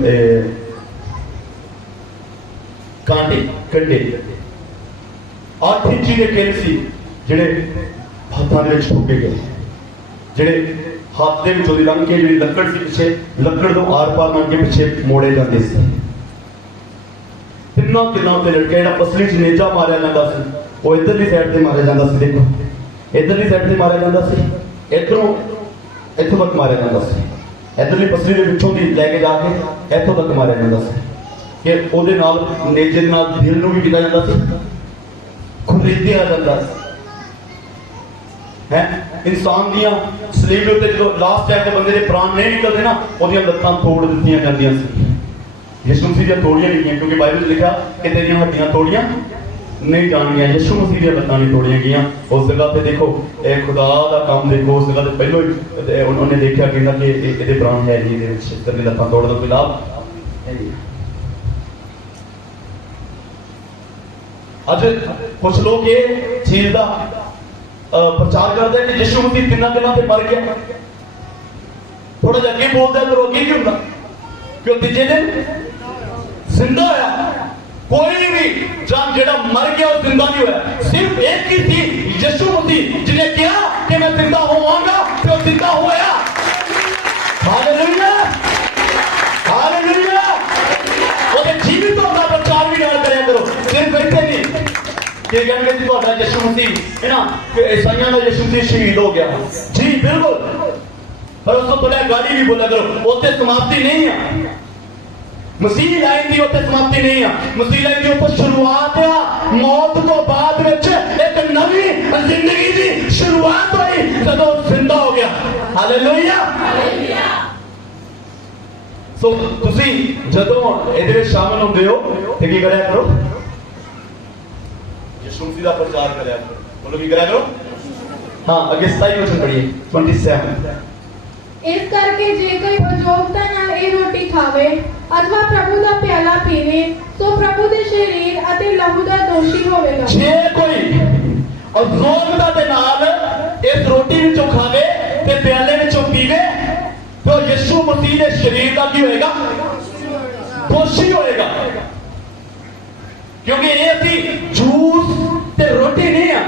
ਕੰਡੇ 8 ਇੰਚੀ ਦੇ ਕਿੱਲ ਸੀ, ਜਿਹੜੇ ਹੱਥਾਂ ਦੇ ਵਿੱਚ ਠੋਕੇ ਗਏ। ਜਿਹੜੇ ਹੱਥ ਦੇ ਵਿੱਚ ਉਹਦੀ ਲੰਘ ਕੇ ਜਿਹੜੀ ਲੱਕੜ ਸੀ, ਪਿੱਛੇ ਲੱਕੜ ਤੋਂ ਆਰ ਪਾਰ ਲੰਘ ਕੇ ਪਿੱਛੇ ਮੋੜੇ ਜਾਂਦੇ ਸੀ। ਤਿੰਨਾਂ ਉੱਤੇ ਲਟਕੇ। ਜਿਹੜਾ ਪਸਲੀ ਚ ਨੇਜਾ ਮਾਰਿਆ ਜਾਂਦਾ ਸੀ, ਉਹ ਇੱਧਰਲੀ ਸਾਈਡ ਤੇ ਮਾਰਿਆ ਜਾਂਦਾ ਸੀ। ਦੇਖੋ, ਇੱਧਰਲੀ ਸਾਈਡ ਤੇ ਮਾਰਿਆ ਜਾਂਦਾ ਸੀ, ਇੱਧਰੋਂ ਇੱਥੋਂ ਤੱਕ ਮਾਰਿਆ ਜਾਂਦਾ ਸੀ। ਇੱਧਰਲੀ ਪਸਲੀ ਦੇ ਵਿੱਚੋਂ ਦੀ ਲੈ ਕੇ ਜਾ ਕੇ ਇੱਥੋਂ ਤੱਕ ਮਾਰਿਆ ਜਾਂਦਾ ਸੀ। ਕਿ ਉਹਦੇ ਨਾਲ ਨੇਜੇ ਦੇ ਨਾਲ ਦਿਲ ਨੂੰ ਵੀ ਕੀਤਾ ਜਾਂਦਾ ਸੀ, ਖਰੀਦਿਆ ਜਾਂਦਾ ਸੀ। ਇਨਸਾਨ ਦੀਆਂ ਸਲੀਬ ਦੇ ਉੱਤੇ ਜਦੋਂ ਲਾਸਟ ਟਾਈਮ ਤੇ ਬੰਦੇ ਦੇ ਪ੍ਰਾਣ ਨਹੀਂ ਨਿਕਲਦੇ ਨਾ, ਉਹਦੀਆਂ ਲੱਤਾਂ ਤੋੜ ਦਿੱਤੀਆਂ ਜਾਂਦੀਆਂ ਸੀ। ਯਿਸੂ ਮਸੀਹ ਦੀਆਂ ਤੋੜੀਆਂ ਨਹੀਂ ਗਈਆਂ, ਕਿਉਂਕਿ ਬਾਈਬਲ 'ਚ ਲਿਖਿਆ ਕਿ ਤੇਰੀਆਂ ਹੱਡੀਆਂ ਤੋੜੀਆਂ ਨਹੀਂ ਜਾਣਗੀਆਂ। ਯਿਸੂ ਮਸੀਹ ਦੀਆਂ ਲੱਤਾਂ ਨਹੀਂ ਤੋੜੀਆਂ ਗਈਆਂ। ਉਸ ਜਗ੍ਹਾ ਤੇ ਦੇਖੋ, ਇਹ ਖੁਦਾ ਦਾ ਕੰਮ ਦੇਖੋ। ਉਸ ਜਗ੍ਹਾ ਤੇ ਪਹਿਲੋਂ ਹੀ ਉਹਨੇ ਦੇਖਿਆ ਕਿ ਇਹਦੇ ਪ੍ਰਾਣ ਹੈ ਜੀ, ਇਹਦੇ ਵਿੱਚ ਇਸ ਤਰ੍ਹਾਂ ਲੱਤਾਂ ਤੋੜਨ ਦਾ ਕੋਈ ਲਾਭ ਹੈ ਨਹੀਂ। ਅੱਜ ਕੁਝ ਲੋਕ ਇਹ ਚੀਜ਼ ਦਾ ਪ੍ਰਚਾਰ ਕਰਦੇ ਕਿ ਯਿਸੂ ਮਸੀਹ ਤਿੰਨਾਂ ਦਿਨਾਂ ਤੇ ਮਰ ਗਿਆ। ਥੋੜਾ ਜਿਹਾ ਅੱਗੇ ਬੋਲਦਾ ਕਰੋ, ਅੱਗੇ ਕੀ ਹੁੰਦਾ ਕਿ ਉਹ ਤੀਜੇ ਦਿਨ ਜ਼ਿੰਦਾ ਹੋਇਆ। ਕੋਈ ਵੀ ਜਾਨ ਜਿਹੜਾ ਮਰ ਗਿਆ ਉਹ ਜ਼ਿੰਦਾ ਨਹੀਂ ਹੋਇਆ। ਸਿਰਫ ਇੱਕ ਹੀ ਸੀ, ਯਿਸੂ ਮਸੀਹ, ਜਿਹਨੇ ਕਿਹਾ ਕਿ ਮੈਂ ਜ਼ਿੰਦਾ ਹੋਵਾਂਗਾ ਤੇ ਉਹ ਜ਼ਿੰਦਾ ਹੋਇਆ। Hallelujah, hallelujah. ਉਹਦੇ ਜੀਵਿਤ ਹੋਣ ਦਾ ਪ੍ਰਚਾਰ ਵੀ ਨਾਲ ਕਰਿਆ ਕਰੋ। ਸਿਰਫ ਇੱਥੇ ਨਹੀਂ ਕਿ ਕਹਿੰਦੇ ਜੀ ਤੁਹਾਡਾ ਯਿਸੂ ਮਸੀਹ ਹੈ ਨਾ, ਕਿ ਈਸਾਈਆਂ ਦਾ ਯਿਸੂ ਮਸੀਹ ਸ਼ਹੀਦ ਹੋ ਗਿਆ। ਜੀ ਬਿਲਕੁਲ, ਪਰ ਉਸ ਤੋਂ ਪਹਿਲਾਂ ਗਾਲੀ ਵੀ ਬੋਲਿਆ ਕਰੋ। ਉੱਥੇ ਸਮਾਪਤੀ ਨਹੀਂ ਆ। ਮਸੀਹ ਲਾਈਨ ਦੀ ਉੱਥੇ ਸਮਾਪਤੀ ਨਹੀਂ ਆ। ਮਸੀਹ ਲਾਈਨ ਦੀ ਉੱਥੇ ਸ਼ੁਰੂਆਤ ਆ। ਮੌਤ ਤੋਂ ਬਾਅਦ ਵਿੱਚ ਇੱਕ ਨਵੀਂ ਜ਼ਿੰਦਗੀ ਦੀ ਸ਼ੁਰੂਆਤ ਹੋਈ ਜਦੋਂ ਜ਼ਿੰਦਾ ਹੋ ਗਿਆ। Hallelujah, hallelujah. ਸੋ ਤੁਸੀਂ ਜਦੋਂ ਇਹਦੇ ਵਿੱਚ ਸ਼ਾਮਲ ਹੁੰਦੇ ਹੋ ਤੇ ਕੀ ਕਰਿਆ ਕਰੋ? ਯਿਸੂ ਮਸੀਹ ਦਾ ਪ੍ਰਚਾਰ ਕਰਿਆ ਕਰੋ। ਬੋਲੋ, ਕੀ ਕਰਿਆ ਕਰੋ? ਹਾਂ, ਅੱਗੇ 27 ਵਚਨ ਪੜ੍ਹੀਏ, 27। ਇਸ ਕਰਕੇ ਜੇ ਕੋਈ ਅਯੋਗਤਾ ਨਾਲ ਇਹ ਰੋਟੀ ਖਾਵੇ ਅਥਵਾ ਪ੍ਰਭੂ ਦਾ ਪਿਆਲਾ ਪੀਵੇ ਸੋ ਪ੍ਰਭੂ ਦੇ ਸਰੀਰ ਅਤੇ ਲਹੂ ਦਾ ਦੋਸ਼ੀ ਹੋਵੇਗਾ। ਜੇ ਕੋਈ ਅਯੋਗਤਾ ਦੇ ਨਾਲ ਇਸ ਰੋਟੀ ਵਿੱਚੋਂ ਖਾਵੇ ਤੇ ਪਿਆਲੇ ਵਿੱਚੋਂ ਪੀਵੇ ਤਾਂ ਯਿਸੂ ਮਸੀਹ ਦੇ ਸਰੀਰ ਦਾ ਕੀ ਹੋਏਗਾ? ਦੋਸ਼ੀ ਹੋਏਗਾ। ਕਿਉਂਕਿ ਇਹ ਅਸੀਂ ਜੂਸ ਤੇ ਰੋਟੀ ਨਹੀਂ ਆ,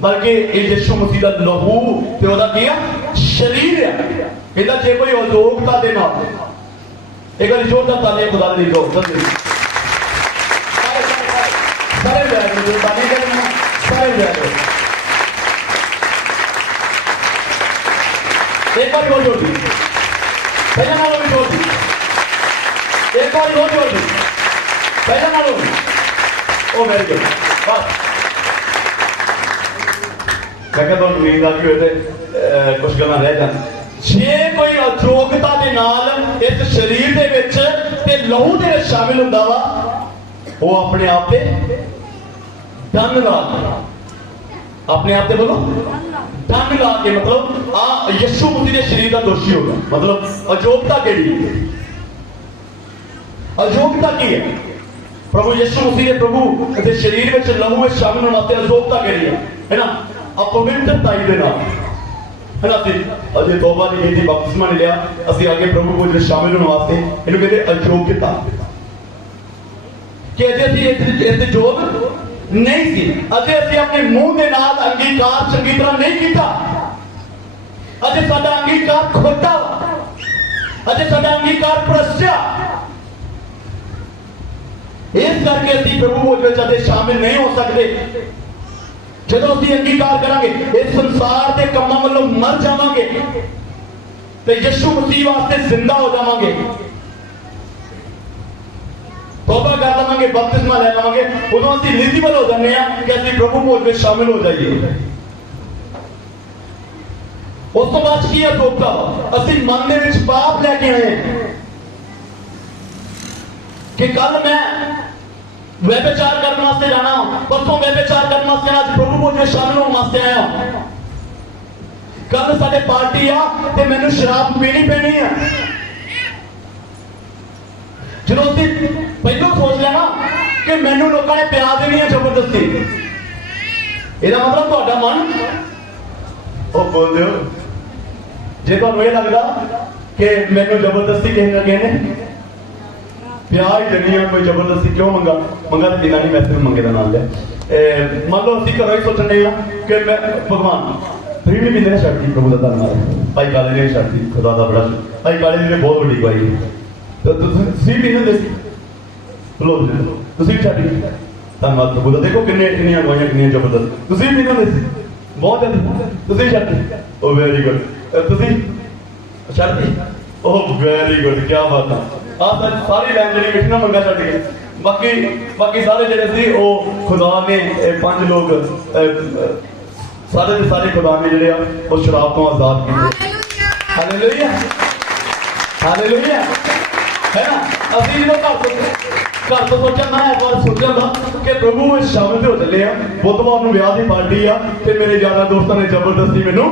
ਬਲਕਿ ਇਹ ਯਿਸੂ ਮਸੀਹ ਦਾ ਲਹੂ ਤੇ ਉਹਦਾ ਕੀ ਆ? ਸਰੀਰ ਆ। ਇਹਦਾ ਜੇ ਕੋਈ ਅਯੋਗਤਾ ਦੇ ਨਾਲ, ਇਹ ਗੱਲ ਜੋਰਦਾਰ ਤਾਲੀਆਂ ਖੁਦਾ ਦੀ ਦੋ ਸਾਰੇ ਲੈ ਲਓ, ਤਾਲੀਆਂ ਕਰਨਾ ਸਾਰੇ ਲੈ ਲਓ। एक बार और जोर दी, पहले नालों भी जोर दी, एक बार और जोर दी, पहले नालों भी। ओ वेरी गुड, बस मैं कहता हूँ नींद आती हुए थे कुछ गल्लां रह जान। जे कोई अयोग्यता दे नाल इस शरीर दे विच ते लहू दे विच शामिल हुंदा वा, वो अपने आप ते दंड ला, अपने आप ते बोलो दंड ला के, मतलब आ यीशु मसीह के शरीर का दोषी होगा। मतलब अयोग्यता केड़ी, अयोग्यता की है? प्रभु यीशु मसीह के प्रभु के शरीर में लहू में शामिल होने वास्ते अयोग्यता केड़ी है ना? अपवित्रताई दे नाल है ना। अजे तौबा नहीं की, बपतिस्मा नहीं लिया, असि आगे प्रभु को शामिल होने वास्ते इन्हें कहते अयोग्यता कि अजे असि इस योग नहीं सी, अजे असि अपने मुंह के नाल अंगीकार चंगी तरह नहीं किया, अजे साडा अंगीकार खोटा, अजे साडा अंगीकार भ्रष्टा, इस करके असि प्रभु अजे शामिल नहीं हो सकते। जब असि अंगीकार करांगे इस संसार के कामों वालों मर जावांगे तो यीशु मसीह वास्ते जिंदा हो जावांगे, तौबा कर लवांगे, बपतिस्मा ले लवांगे, उदों असि एलिजिबल हो जाने कि असि प्रभु भोज में शामिल हो जाइए। उस तो बाद की अयोग्यता, असि मन दे विच पाप लेके आए कि कल मैं व्यभिचार करने वास्ते जाना, परसों व्यभिचार करने वास्ते आना, आज प्रभु भोज में शामिल होने वास्ते आया। कल साडे पार्टी आ ते मैनू शराब पीनी पैनी है। जो पहलों सोच लेना कि मैनू लोगों ने प्यार देनी है जबरदस्ती, ਇਹਦਾ मतलब ਤੁਹਾਡਾ मन ਉਹ बोल ਦਿਓ ਜੇ ਤੁਹਾਨੂੰ ਇਹ ਲੱਗਦਾ ਕਿ ਮੈਨੂੰ ਜ਼ਬਰਦਸਤੀ ਕਿਸੇ ਨਾ ਕਿਸੇ ਨੇ ਪਿਆਰ ਹੀ ਦੇਣੀ ਆ, ਕੋਈ ਜ਼ਬਰਦਸਤੀ ਕਿਉਂ ਮੰਗਾ ਤੇ ਬਿਨਾਂ ਨਹੀਂ, ਮੈਂ ਸਿਰਫ ਮੰਗੇ ਦਾ ਨਾਮ ਲਿਆ। ਮੰਨ ਲਓ ਅਸੀਂ ਘਰੋਂ ਹੀ ਸੋਚਣੇ ਆ ਕਿ ਮੈਂ ਭਗਵਾਨ ਫਿਰ ਵੀ ਬਿੰਦੇ ਨੇ ਛੱਡਤੀ, ਪ੍ਰਭੂ ਦਾ ਧੰਨਵਾਦ। ਭਾਈ ਕਾਲੇ ਨੇ ਛੱਡਤੀ, ਖੁਦਾ ਦਾ ਬੜਾ ਭਾਈ ਕਾਲੇ ਜੀ ਨੇ ਬਹੁਤ ਵੱਡੀ ਗਵਾਹੀ ਹੈ। ਤੁਸੀਂ ਵੀ ਇਹਨਾਂ ਦੇ ਲੋ ਤੁਸੀਂ ਵੀ ਛੱਡੀ, ਧੰਨਵਾਦ ਪ੍ਰਭੂ ਦਾ। ਦੇਖੋ ਕਿੰਨੀਆਂ ਗਵਾਹੀਆਂ, ਕਿੰਨੀਆਂ ਜ਼ਬਰਦਸਤ। ਤੁਸੀਂ ਵੀ ਇਹਨਾਂ ਦੇ ਬਹੁਤ ਜ਼ਿਆਦਾ, ਤੁਸੀਂ ਛੱਡੀ, ਉਹ ਵੈਰੀ ਗੁੱਡ। ਤੁਸੀਂ ਛੱਡਤੀ, ਉਹ ਵੈਰੀ ਗੁੱਡ, ਕੀ ਬਾਤ ਆ। ਆਹ ਸਾਰੀ ਲਾਈਨ ਜਿਹੜੀ ਮਿੱਠੀਆਂ ਮੰਗਾ ਛੱਡ ਗਏ। ਬਾਕੀ ਸਾਰੇ ਜਿਹੜੇ ਸੀ ਉਹ ਖੁਦਾ ਨੇ 5 ਲੋਕ ਸਾਰੇ ਦੇ ਸਾਰੇ ਖੁਦਾ ਨੇ ਜਿਹੜੇ ਆ ਉਹ ਸ਼ਰਾਬ ਤੋਂ ਆਜ਼ਾਦ ਕੀਤੇ। ਹਾਲੇਲੂਇਆ, ਹਾਲੇਲੂਇਆ, ਹੈ ਨਾ। ਅਸੀਂ ਜਦੋਂ ਘਰ ਤੋਂ ਸੋਚਿਆ, ਮੈਂ ਇੱਕ ਵਾਰ ਸੋਚਿਆ ਦਾ ਕਿ ਪ੍ਰਭੂ ਵਿੱਚ ਸ਼ਾਮਿਲ ਤੇ ਹੋ ਚੱਲੇ ਆ। ਬੁੱਧਵਾਰ ਨੂੰ ਵਿਆਹ ਦੀ ਪਾਰਟੀ ਆ ਤੇ ਮੇਰੇ ਯਾਰਾਂ ਦੋਸਤਾਂ ਨੇ ਜ਼ਬਰਦਸਤੀ ਮੈਨੂੰ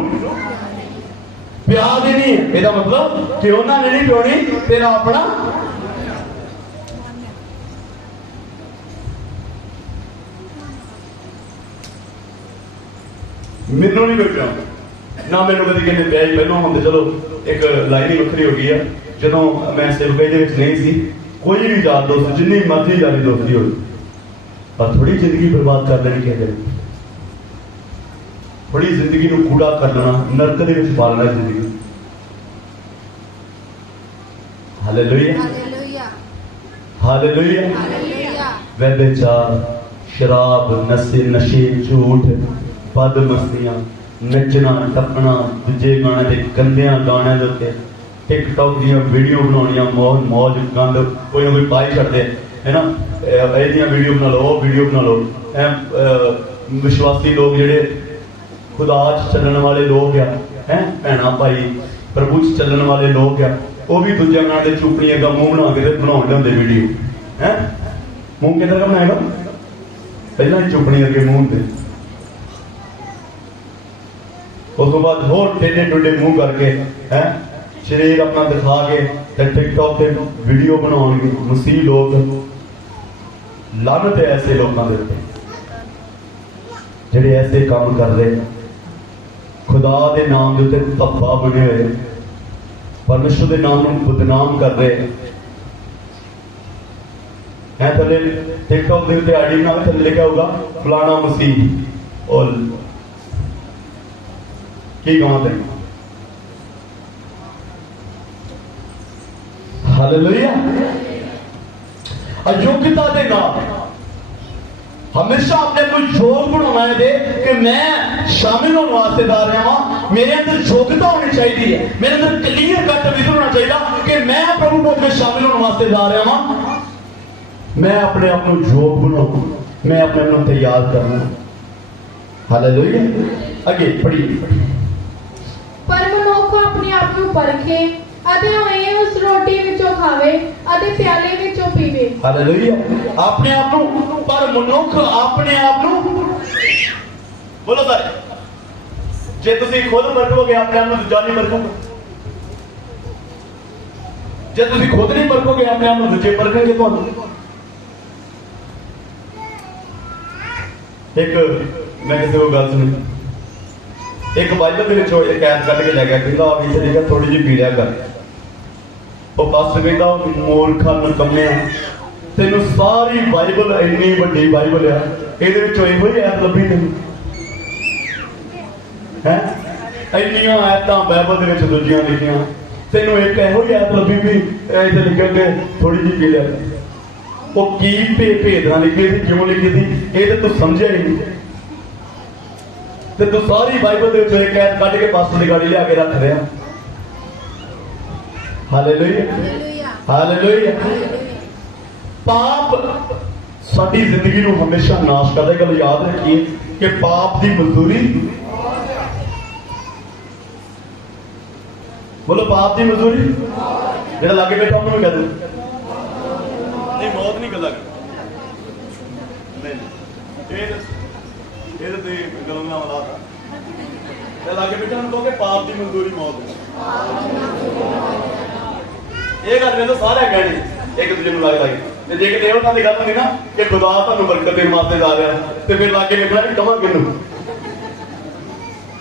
ਪਿਆਰ ਦੇਣੀ ਹੈ। ਇਹਦਾ ਮਤਲਬ ਕਿ ਉਹਨਾਂ ਨੇ ਨਹੀਂ ਪਿਉਣੀ, ਤੇਰਾ ਆਪਣਾ ਮੈਨੂੰ ਨਹੀਂ ਕੋਈ ਪਿਆਰ ਨਾ। ਮੈਨੂੰ ਕਦੀ ਕਹਿੰਦੇ ਪਿਆ ਹੀ ਪਹਿਲਾਂ ਹੁੰਦੇ, ਚਲੋ ਇੱਕ ਲਾਈਨ ਹੀ ਵੱਖਰੀ ਹੋ ਗਈ ਆ। ਜਦੋਂ ਮੈਂ ਸੇਵਕਾਈ ਦੇ ਵਿੱਚ ਨਹੀਂ ਸੀ, ਕੋਈ ਵੀ ਯਾਰ ਦੋਸਤ ਜਿੰਨੀ ਮਰਜ਼ੀ ਯਾਰੀ ਦੋਸਤੀ ਹੋਈ, ਪਰ ਥੋੜੀ ਜ਼ਿੰਦਗੀ ਬਰਬਾਦ ਕਰ ਲੈਣੀ ਕਹਿੰਦੇ, ਥੋੜੀ ਜ਼ਿੰਦਗੀ ਨੂੰ ਕੂੜਾ ਕਰ ਲੈਣਾ, ਨਰਕ ਦੇ ਵਿੱਚ ਪਾ ਲੈਣਾ ਜ਼ਿੰਦਗੀ। Hallelujah, hallelujah, hallelujah. व्यभिचार, शराब, नशे, झूठ, पद मस्तियां, नचना टपना, दूजे गाने के गंदिया गाने के उत्ते टिकटॉक दी वीडियो बनानिया, मौज गंद कोई ना कोई पाई छड़ते है ना। ये वीडियो बना लो, वो वीडियो बना लो। विश्वासी लोग जेडे खुदा च चलने वाले लोग हैं, भैन भाई प्रभु च चलने वाले लोग आ, वो भी दूजे गाने के चुपड़ियां का मुंह बना के बना लिया वीडियो है। मुंह किधर का बनाएगा, पहला ही चुपड़ी अगे मुंह दे, उस तो बाद होर टेढ़े टुडे मुंह करके है शरीर अपना दिखा के टिकटॉक पे वीडियो बनाओगे। मसीह लोग लानत है ऐसे लोगों के उत्ते जेडे ऐसे काम कर रहे, खुदा के नाम के उत्ते धब्बा बने हुए, परमेश्वर के नाम को बदनाम कर रहे हैं। थले टिकटॉक के उत्ते आईडी बना के थले लिखा होगा फलाना मसीह और की गाँव है। हालेलुया। अयोग्यता के नाम हमेशा अपने को योग बनाना है दे कि मैं शामिल होने वास्ते जा रहा हूं। मेरे अंदर योग्यता होनी चाहिए है, मेरे अंदर क्लियर कट विजन होना चाहिए कि मैं प्रभु भोज में शामिल होने वास्ते जा रहा हूं। मैं अपने आप को योग बनाऊं, मैं अपने आप को तैयार करना। हालेलुया। आगे पढ़िए। पर मनुख अपने आप को परखे अते होए उस रोटी विचों खावे अते प्याले विचों पीवे। हालेलुया। अपने आप को, पर मनुख अपने आप को बोलो सर, जे तुसी खुद परखोगे अपने आप को दूजा नहीं परखोगे, जे तुसी खुद नहीं परखोगे अपने आप को दूजे परखेंगे। तो एक मैं किसी को गल सुनी, एक बाइबल के विचों एक ऐत कट के लैया, कहता इतने लिखा थोड़ी जी पी लिया कर। वो पास्टर कहता मूर्खा नकम्मे, तेन सारी बाइबल इन्नी वड्डी बाइबल है, ये यो ही ऐत लभी तेन है। इन्नियां ऐतां बाइबल के दूजियां लिखियां, तेनों एक यो ही ऐत लभी भी इतने लिखा कि थोड़ी जी पी लिया। वो की भेदना लिखी थी, क्यों लिखी थी, ये तो तू समझे ही नहीं। तो तू सारी बाइबल के एक ऐत कट के पास्टर की गाड़ी लिया के रख रहा। Hallelujah, hallelujah. पाप साडी जिंदगी को हमेशा नाश करता है। गल याद रखिए कि पाप की मजदूरी, बोलो पाप की मजदूरी, जो लागे बैठा उन्होंने कह दो नहीं, मौत नहीं गल नहीं ये तो गलंगा वाला था लागे बेटा कहो कि पाप की मजदूरी मौत है ये गल मैं तो सारे कहनी एक दूजे में लग लगे जे कि देवता की गल होंगी ना कि खुदा तुहानू बरकत देने वास्ते जा रहा तो फिर लागे देखना कि कहां किनू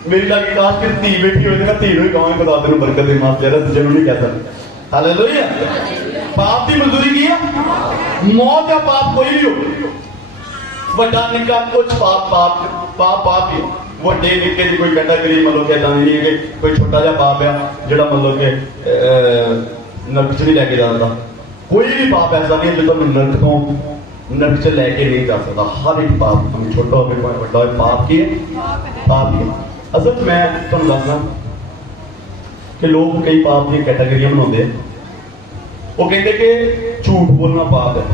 मेरी लागे काश कि धी बैठी होती मैं धी ही कहां खुदा तेन बरकत देने वास्ते जा रहा दूजे नहीं कह सकता हालेलुया पाप की मजदूरी की है मौत या पाप कोई भी हो ਵੱਡਾ ਨਿੱਕਾ ਕੁਝ ਪਾਪ ਹੀ ਵੱਡੇ ਨਿੱਕੇ ਦੀ ਕੋਈ ਕੈਟਾਗਰੀ ਮਤਲਬ ਕਿ ਇਦਾਂ ਨਹੀਂ ਹੈ ਕਿ ਕੋਈ ਛੋਟਾ ਜਿਹਾ ਪਾਪ ਆ ਜਿਹੜਾ ਮਤਲਬ ਕਿ ਨਰਕ 'ਚ ਨਹੀਂ ਲੈ ਕੇ ਜਾਂਦਾ ਕੋਈ ਵੀ ਪਾਪ ਐਸਾ ਨਹੀਂ ਜਿਹੜਾ ਤੁਹਾਨੂੰ ਨਰਕ 'ਚ ਲੈ ਕੇ ਨਹੀਂ ਜਾ ਸਕਦਾ ਹਰ ਇੱਕ ਪਾਪ ਭਾਵੇਂ ਛੋਟਾ ਹੋਵੇ ਭਾਵੇਂ ਵੱਡਾ ਹੋਵੇ ਪਾਪ ਕੀ ਹੈ ਪਾਪ ਹੀ ਹੈ ਅਸਲ 'ਚ ਮੈਂ ਤੁਹਾਨੂੰ ਦੱਸਦਾ ਕਿ ਲੋਕ ਕਈ ਪਾਪ ਦੀਆਂ ਕੈਟਾਗਰੀਆਂ ਬਣਾਉਂਦੇ ਆ ਉਹ ਕਹਿੰਦੇ ਕਿ ਝੂਠ ਬੋਲਣਾ ਪਾਪ ਹੈ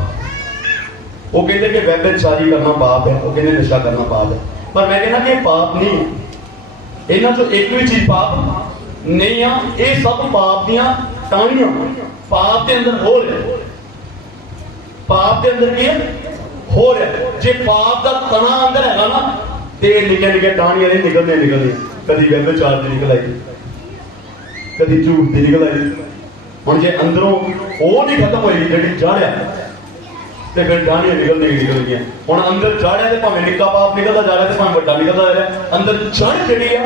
वो कहते कि व्यभिचारी करना पाप है वो कहते नशा करना पाप है पर मैं कहना कि पाप नहीं इन्हां चों एक भी चीज पाप नहीं आ ये सब पाप दियां टाणियां पाप के अंदर हो रहा पाप के अंदर की है हो रहा जे पाप का तना अंदर है ना ते निके निके टाणियां ने निकलने कदी व्यभिचार दी निकल आई कदी झूठ दी निकल आई हुण जे अंदरों वो नहीं खत्म होई जिहड़ी जड़ है ਤੇ ਫਿਰ ਟਾਹਣੀਆਂ ਨਿਕਲ ਗਈਆਂ ਹੁਣ ਅੰਦਰ ਚਾੜਿਆ ਤੇ ਭਾਵੇਂ ਨਿੱਕਾ ਪਾਪ ਨਿਕਲਦਾ ਜਾ ਰਿਹਾ ਤੇ ਭਾਵੇਂ ਵੱਡਾ ਨਿਕਲਦਾ ਜਾ ਰਿਹਾ ਅੰਦਰ ਚੜ ਜਿਹੜੀ ਆ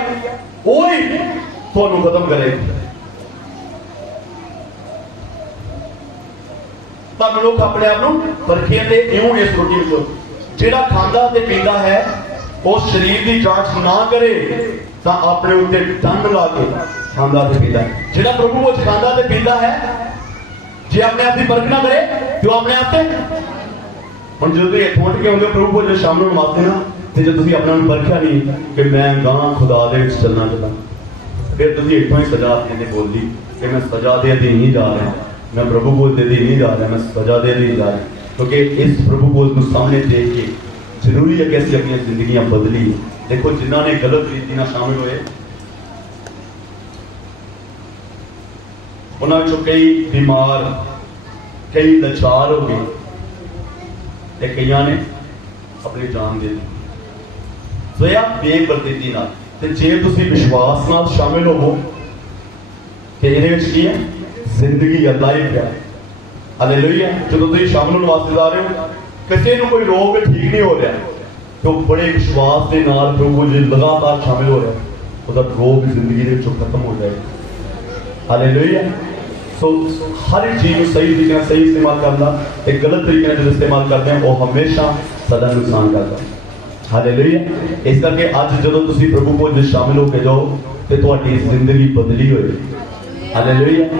ਉਹ ਹੀ ਤੁਹਾਨੂੰ ਖਤਮ ਕਰੇਗੀ ਤਾਂ ਲੋਕ ਆਪਣੇ ਆਪ ਨੂੰ ਪਰਖੇ ਤੇ ਇਉਂ ਇਸ ਰੋਟੀ ਵਿੱਚੋਂ ਜਿਹੜਾ ਖਾਂਦਾ ਤੇ ਪੀਂਦਾ ਹੈ ਉਹ ਸਰੀਰ ਦੀ ਜਾਂਚ ਨਾ ਕਰੇ ਤਾਂ ਆਪਣੇ ਉੱਤੇ ਦੰਡ ਲਾ ਕੇ ਖਾਂਦਾ ਤੇ ਪੀਂਦਾ ਜਿਹੜਾ ਪ੍ਰਭੂ ਉਹ ਖਾਂਦਾ ਤੇ ਪੀਂਦਾ ਹੈ ਜੇ ਆਪਣੇ ਆਪ ਦੀ ਪਰਖ ਨਾ ਕਰੇ ਤੇ ਉਹ ਆਪਣੇ ਆਪ ਤੇ ਹੁਣ ਜਦੋਂ ਤੁਸੀਂ ਇੱਥੋਂ ਉੱਠ ਕੇ ਆਉਂਦੇ ਹੋ ਪ੍ਰਭੂ ਕੋਲ ਸ਼ਾਮ ਨੂੰ ਨਮਾਜ਼ ਨਾ ਤੇ ਜੇ ਤੁਸੀਂ ਆਪਣੇ ਨੂੰ ਪਰਖਿਆ ਨਹੀਂ ਕਿ ਮੈਂ ਗਾਂ ਖੁਦਾ ਦੇ ਵਿੱਚ ਚੱਲਣਾ ਚਾਹੁੰਦਾ ਫਿਰ ਤੁਸੀਂ ਇੱਥੋਂ ਹੀ ਸਜ਼ਾ ਆਪਣੇ ਬੋਲੀ ਕਿ ਮੈਂ ਸਜ਼ਾ ਦੇ ਅਧੀਨ ਨਹੀਂ ਜਾ ਰਿਹਾ मैं प्रभु बोल दे नहीं जा रहा मैं सजा दे नहीं जा रहा क्योंकि इस प्रभु बोल को सामने देख के जरूरी है कि असं अपनी जिंदगियां बदली देखो जिन्होंने गलत रीति में शामिल हुए उन्होंने कई बीमार कई लाचार हो गए कई ने अपनी जान दे दी तो यह बेप्रतीति नाल जे तुसी विश्वास नाल शामिल हो कि इहदे विच की है जिंदगी है लाइफ है हालेलुया जो तुम शाम ਨੂੰ ਵਾਸਤੇ ਜਾ ਰਹੇ ਹੋ ਕਿਸੇ ਨੂੰ ਕੋਈ ਰੋਗ ਠੀਕ ਨਹੀਂ ਹੋ ਰਿਹਾ तो बड़े विश्वास के नाल प्रभु जी लगातार शामिल हो रहा है उसका रोग जिंदगी के विचों खत्म हो जाएगा हालेलुया सो हर एक चीज सही तरीके से सही इस्तेमाल करना एक गलत तरीके से जो इस्तेमाल करते हैं वो हमेशा सदा नुकसान करता है हालेलुया इस करके अज जो तुम प्रभु को शामिल होकर जाओ तो तुम्हारी जिंदगी बदली होएगी हालेलुया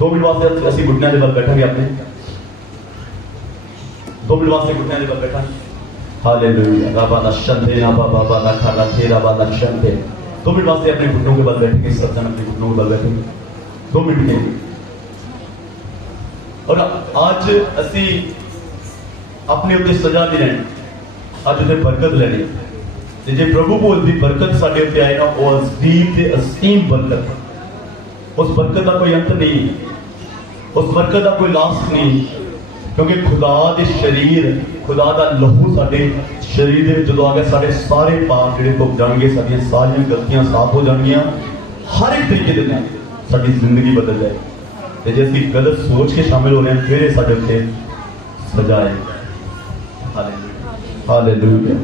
2 मिनट वास्ते असं घुटने के बल बैठेंगे अपने 2 मिनट वास्ते घुटने के बल बैठा हालेलुया रबा नशंते रबा बाबा नखरा थे रबा नशंते 2 मिनट वास्ते अपने घुटनों के बल बैठेंगे सज्जन अपने घुटनों के बल बैठेंगे 2 मिनट के लिए और आज असी अपने उत्ते सजा नहीं लेनी आज उत्ते बरकत लेनी जे प्रभु बोल दी बरकत साडे उत्ते आए ना वो अजीम ते असीम बरकत उस बरकत का कोई अंत नहीं उस बरकत का कोई लास्ट नहीं क्योंकि खुदा के शरीर खुदा का लहू साडे शरीर दे जो आ गया साडे सारे पाप जिहड़े धुप जाणगे साडियां सारियां गलतियां साफ हो जाणगियां हर एक तरीके दे नाल साडी जिंदगी बदल जाए ते जे असीं गलत सोच के शामिल हो रहे हैं फिर साडे उत्ते सजा है हालेलुया हालेलुया।